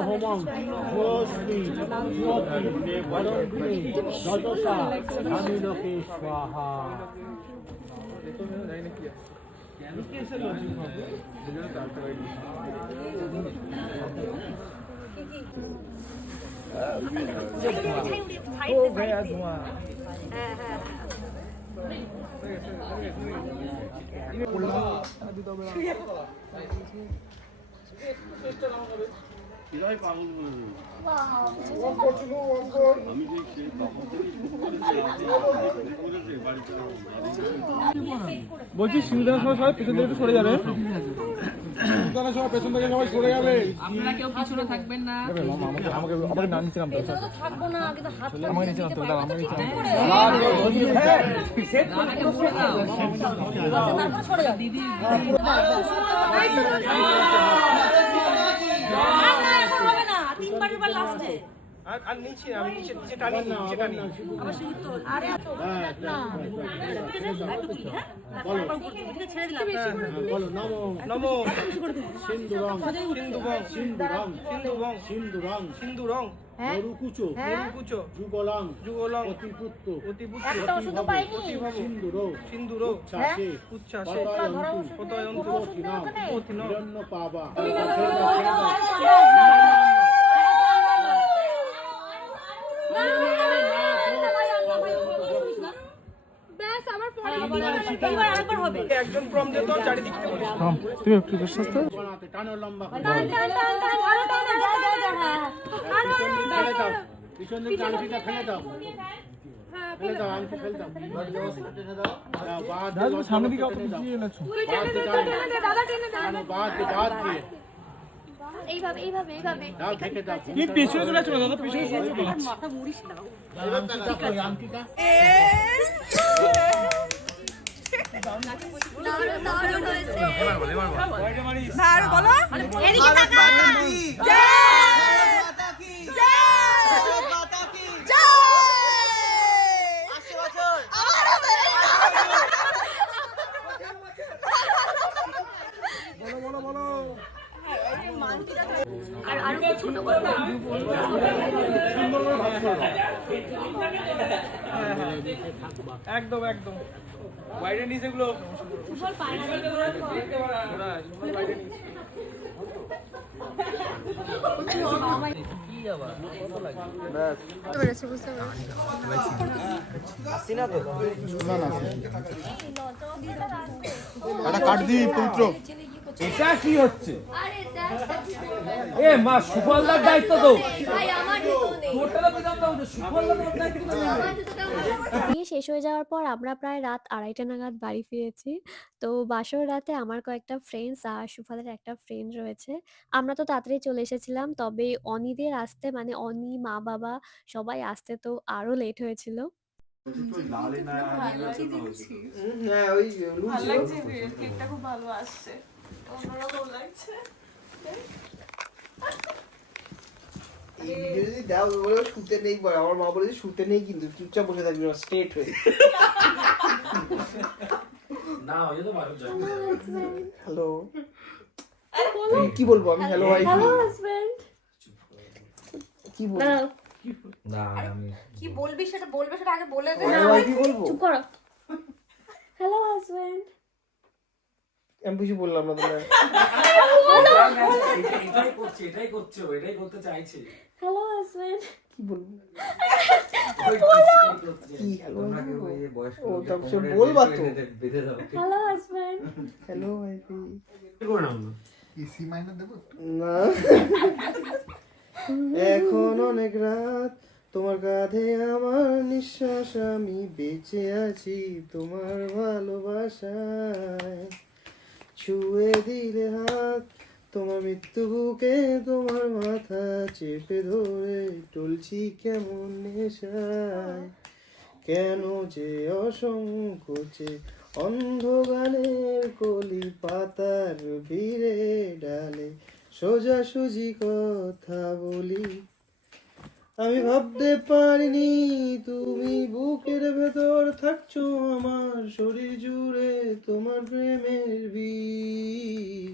হোমং যজসা স্বামীলোকে স্বাহা। বলছি সিংহাসনের সময় সবাই পেছন থেকে একটু সরে যাবে, সিংহাসনের সময় পেছন থেকে সবাই সরে যাবে। আপনারা কেউ পিছনে থাকবেন না। আমাকে না নিচে নামতে হবে, থাকবো না কিন্তু হাত আমাকে নিচে নামতে হবে, আমাকে নিচে নামতে হবে। তারপর সরে যাও দিদি এখন হবে না 3 বারের পর লাস্টে আর নিচে আমি নিচে নিচে টানি নিচে টানি আবার সিঁদুর তোল আরে না ছেড়ে দিলাম বলো নমো নমো সিন্ধুরং সিন্ধুবং সিন্ধুরং সিন্ধুবং সিন্ধুরং সিন্ধুরং মরুকুচো মেরুকুচো যুগলং যুগলং অতিপুত্র অতিপুত্র একটা ওষুধ তো পাইনি সিন্ধুর সিন্ধুরো চাষে উচ্ছ্বাসে পতয়ন্তু উপথিনং উপথিনং হিরণ্য পাবা ব্যাস আমার পরে এইবার আরেকবার হবে একজন প্রম দে তো চারিদিক থেকে তুমি একটু বিশ্বাস করো। বানাতে টানো লম্বা করে টান টান টান টান আরো টান যা যা যা হ্যাঁ ফেলে দাও পিছন দিকে আংটিটা ফেলে দাও ফেলে দাও আংটি ফেলে দাও বাদ দিয়ে সামনের দিকে অত পিছিয়ে এনেছো। দাদা টেনে দে বাদ দিয়ে এইভাবে এইভাবে এইভাবে দাও থেকে দাও তুমি পেছনে চলে আসো না দাদা, পেছনে চলে আসো না। মাথা মুড়িস না আংটিটা দারুণ দারুণ হয়েছে। আর বলো এদিকে তাকা আর আরো কি ছোট করো না। একদম একদম বাইরে নিচে গুলো সুফল পায় না বাইরে নিচে কাট দি পবিত্র এটা কি হচ্ছে? আরে দেখ এ মা সুফলদার দায়িত্ব তো ভাই আমার দিতেও নেই বিয়ে শেষ হয়ে যাওয়ার পর আমরা প্রায় রাত 2:30 নাগাদ বাড়ি ফিরেছি। তো বাসর রাতে আমার কয়েকটা ফ্রেন্ডস আর সুফাদের একটা ফ্রেন্ড রয়েছে। আমরা তো তাড়াতাড়ি চলে এসেছিলাম, তবে অনিদের আসতে মানে অনি মা বাবা সবাই আসতে তো আরো লেট হয়েছিল। হ্যাঁ ওই লুজ কেকটা খুব ভালো আসছে অন্যরকম লাগছে এই ভিডিও যদি দাও বলে শুতে নেই বলে আমার মা বলে শুতে নেই কিন্তু চুপচাপ বসে থাকবি স্ট্রেট হয়ে না ওই তো ভালো যায়। হ্যালো কি বলবো আমি হ্যালো ওয়াইফ হ্যালো হাজবেন্ড। কি বলবো না আমি কি বলবি সেটা বলবে সেটা আগে বলে দে হ্যালো ওয়াইফ বলবো চুপ করো। Hello husband. আমি কিছু বললাম না তোমার এটাই করতে চাইছি। Hello husband. কি বলবো কি হ্যালো ও তারপর বলবা তো হ্যালো হাজবেন্ড। হ্যালো ওয়াইফ কি সি মাইনার দেবো না এখন অনেক রাত তোমার কাঁধে আমার নিঃশ্বাস, আমি বেঁচে আছি তোমার ভালোবাসায়। ছুঁয়ে দিলে হাত তোমার মৃত্যু বুকে, তোমার মাথা চেপে ধরে টলছি কেমন নেশায়। কেন যে অসংকোচে অন্ধ গানের কলি পাতার ভিড়ে ডালে সোজাসুজি কথা বলি। আমি ভাবতে পারিনি তুমি বুকের ভেতর থাকছো, আমার শরীর জুড়ে তোমার প্রেমের বীজ।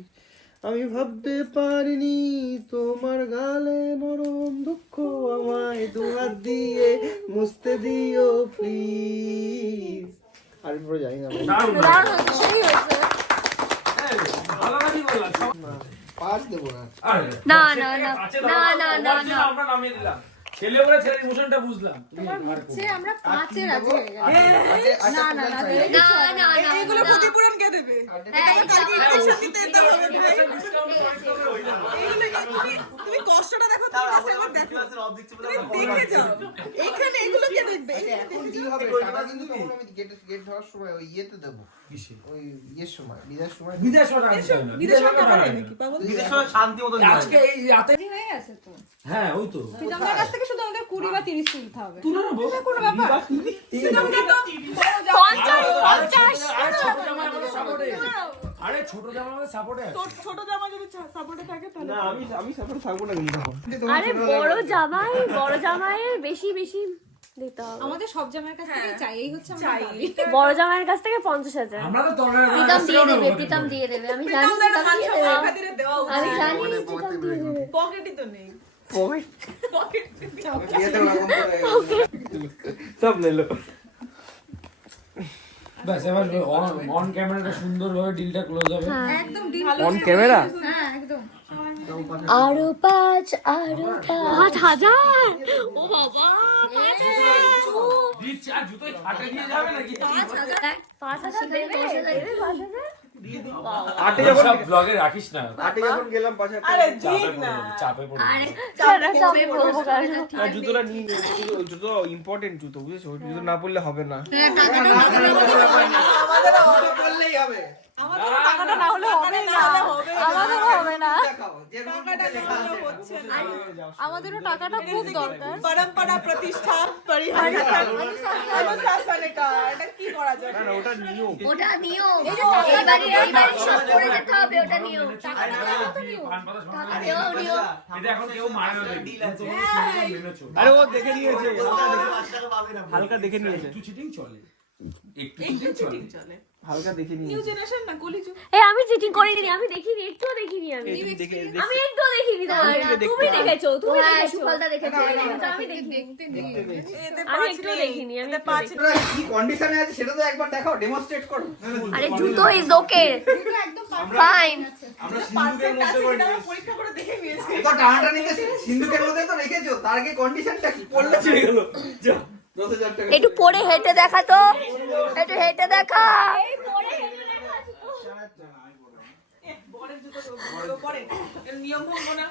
আমি ভাবতে পারিনি তোমার গালে নরম দুঃখ, আমায় দুহাত দিয়ে মুছতে দিও প্লিজ। আর পরে জানি না পাঁচ দেবো না। না না না না না না না আমরা নামিয়ে দিলাম। ছেলে বলে ছেলের ইমোশনটা বুঝলাম। আমরা 5-এ রাজি হয়ে গেলাম। না না না না না এগুলো ক্ষতিপূরণ কে দেবে? তুমি কষ্টটা দেখো, তুমি দেখে যাও। এখানে এগুলো কে দেখবে? এখন কি হবে? টাকা কিন্তু তখন আমি গেট হওয়ার সময় ওই ইয়েতে দেবো, ওই ইয়ের সময়, বিদায়ের সময়। বিদেশে শান্তি মতো আজকে এই রাতে হয়ে গেছে তো। হ্যাঁ ওই তো প্রীতমদার কাছ থেকে শুধু আমাদের 20 বা 30 তুলতে হবে। তুলে নেবো কোনো ব্যাপার। আরে ছোট জামা আমাদের সাপোর্টে আছে। ছোট জামা যদি সাপোর্টে থাকে তাহলে না আমি সাপোর্ট থাকবো না কিন্তু তখন। আরে বড় জামাইয়ের বেশি দিতে হবে। আমাদের সব জামাইয়ের কাছ থেকে চাই, এই হচ্ছে আমাদের দাবি। বড় জামাইয়ের কাছ থেকে 50,000। আমরা তো তরলের প্রীতম দিয়ে দেবে আমি জানি প্রীতম দিয়ে দেবে আমি জানি প্রীতম দিয়ে দেবে পকেটই তো নেই। সব নিল। ব্যাস এবার অন ক্যামেরাটা সুন্দরভাবে ডিলটা ক্লোজ হবে। একদম ডিল অন ক্যামেরা? হ্যাঁ একদম। আরো 5,000 ও বাবা, 5,000 আর জুতোয় হাটে নিয়ে যাবে নাকি? 5,000 দেবে 5,000 আটে যখন সব ব্লগে রাখিস না। আটে যখন গেলাম 5,000 আরে চাপে জিত না। পড়ে চাপে পড়ে আরে চাপে পড়বো কারণ জুতোটা নিয়ে জুতো ইম্পর্টেন্ট জুতো, বুঝেছো? জুতো না পরলে হবে না। আমাদেরও জুতো পরলেই হবে। আমাদেরও টাকাটা না হলে হবে না। আমাদেরও হবে না। দেখাও যে টাকাটা না হলে হচ্ছে না। আমাদেরও টাকাটা খুব দরকার। পরম্পরা প্রতিষ্ঠা অনুশাসন এটা কি করা যায়? না ওটা নিয়ম। ওটা নিয়ম এইবারে সব করে যেতে হবে, ওটা নিয়ম টাকাটাও নিয়ম। এটা এখন কেউ মানে না দেখি। তোমরা মেনেছো। আরে ও দেখে নিয়েছে, হালকা দেখে নিয়েছে, একটু চিটিং চলে। একটু চিটিং চলে। হালকা দেখে নিউ নিয়েছে। জেনারেশন না কলিযুগ। এই আমি চিটিং করিনি, আমি দেখিনি, একটুও দেখিনি আমি দেখে একটুও দেখিনি তোমার। তুমি দেখেছো, তুমি হ্যাঁ দেখেছো। সুফলটা দেখেছে আমি দেখিনি, এতে আমি 5 একটুও নেই। দেখিনি, আমি এতে একটুও 5 দেখিনি। কি কন্ডিশনে আছে সেটা তো একবার দেখাও, ডেমনস্ট্রেট করো। আরে জুতো ইজ ওকে ফাইন। আমরা সিন্ধুকের মধ্যে করে আমরা পরীক্ষা করে দেখে নিয়েছি। তো টানাটানিতে সিন্ধুকের মধ্যে তো রেখেছো, তার আগে কন্ডিশনটা কি পড়লে ছেড়ে গেল। যা 10,000 টাকা একটু পরে হেঁটে দেখা তো, একটু হেঁটে দেখা। বরের জুতো পরে এর নিয়ম ভঙ্গ না।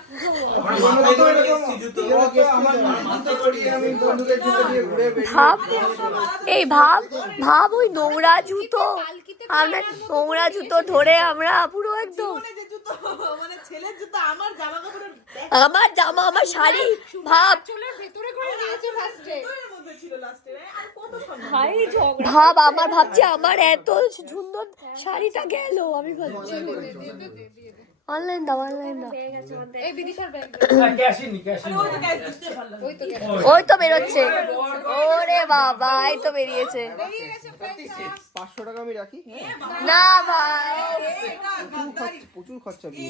ভাব ওই নোংরা জুতো, আমরা নোংরা জুতো ধরে আমরা পুরো একদম মানে যে জুতো মানে ছেলের জুতো আমার জামা কাপড়ের আমার জামা আমার শাড়ি ভাব চুলের ভেতরে করে নিয়েছে ফার্স্টে। এর মধ্যে ছিল লাস্টে। আর কত সুন্দর। ভাই ঝগড়া। ভাব আমার ভাবছি আমার এত সুন্দর শাড়িটা গেল। আমি ভাবছি অনলাইন দাও এই বিদিশার ব্যাগ। ক্যাশিনি ক্যাশিনি। ওই তো গাইস দিতে ভালো। ওই তো ওই তো বেরোচ্ছে। ওরে বাবা এই তো বেরিয়েছে। 500 টাকা আমি রাখি। না ভাই প্রচুর খরচা দিয়ে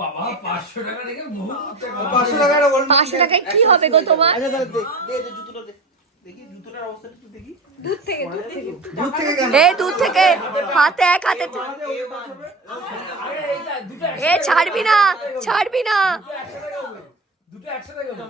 বাবা 500 টাকা রেখে বহু করতে 500 টাকা বল। 500 টাকায় কি হবে গো তোমার? আচ্ছা তাহলে দে জুতোটা দে, দেখি জুতোটার অবস্থাটা একটু দেখি। দূর থেকে কেন? এই দূর থেকে হাতে এক হাতে এ ছাড়বি না দুটো একসাথে গেল।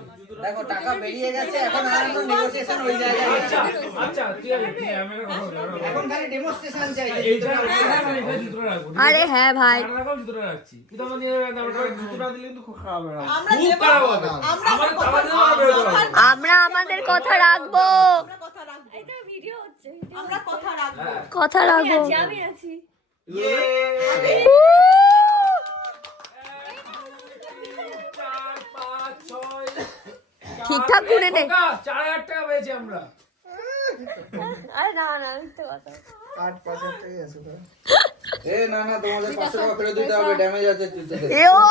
দেখো টাকা বেরিয়ে গেছে, এখন আর কোনো নেগোসিয়েশন ওই জায়গায় আচ্ছা নেই। আচ্ছা ঠিক আছে, ঠিক আছে, আমি একটা কথা বলি, এখন খালি ডেমনস্ট্রেশন চাই যে এইটা জুতোটা আমি এটা জুতোটা রাখবো। আরে হ্যাঁ ভাই, টাকা রাখাও জুতোটা রাখছি। কিন্তু আমার নিয়ে যাবে না, আমরা জুতোটা দিলে কিন্তু খুব খারাপ হবে। আমরা খুব দেবো, খারাপ হবে। আমরা আমার কথা টাকা দিয়ে আমার বেরোতে হবে। আমরা আমাদের কথা রাখবো, আমরা কথা রাখবো, এটা ভিডিও হচ্ছে, আমরা কথা রাখবো। কথা রাখবো। আমি আছি। ইয়ে 4, 5, 6 ঠিকঠাক গুনে নে। 4,000 টাকা পেয়েছি আমরা। আরে না না, মিথ্যে কথা। 8-5 টাকা আছে তো। না না, তোমাদের 500 টাকা ফেরত দিতে হবে, ড্যামেজ আছে জুতোতে। এ ও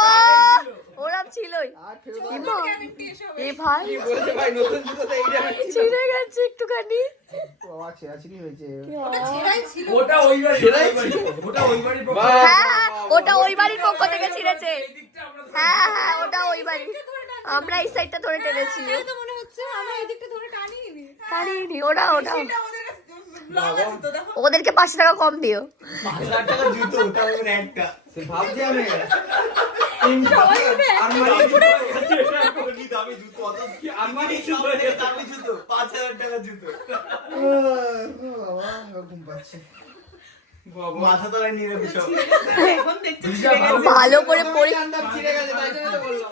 ওরা ছিলই। এ ভাই কি বলছে ভাই, নতুন জুতোতে এই ড্যামেজ ছিল? ছিঁড়ে গেছে একটুখানি। বাবা ছেঁড়াছিড়ি হয়েছে। ওটা ওই বাড়ি, ওটা ওই বাড়ির পক্ষ হ্যাঁ হ্যাঁ, ওটা ওই বাড়ির পক্ষ থেকে ছিঁড়েছে। হ্যাঁ হ্যাঁ, ওটা ওই বাড়ি। আমরা এই সাইডটা ধরে টেনেছি। তো মনে হচ্ছে আমরা এদিকটা ধরে টানিয়ে নি। টানিনি, ওটা ওটা। আমাদের কাছে ব্লগ আছে তো, দেখো। ওদেরকে 500 টাকা কম দিও। 5,000 টাকা জুতো, ওটা ওর একটা। ভাবছি আমি আলমারি জুতো, কি দামি জুতো, অত কি আলমারি জুতো, দামি জুতো, 5,000 টাকা জুতো। বাবা ঘুম পাচ্ছে, মাথা তলায় নিয়ে রেখেছো। এখন দেখছি ভালো করে পরি ছিঁড়ে গেছে, তাই জন্য তো বললাম।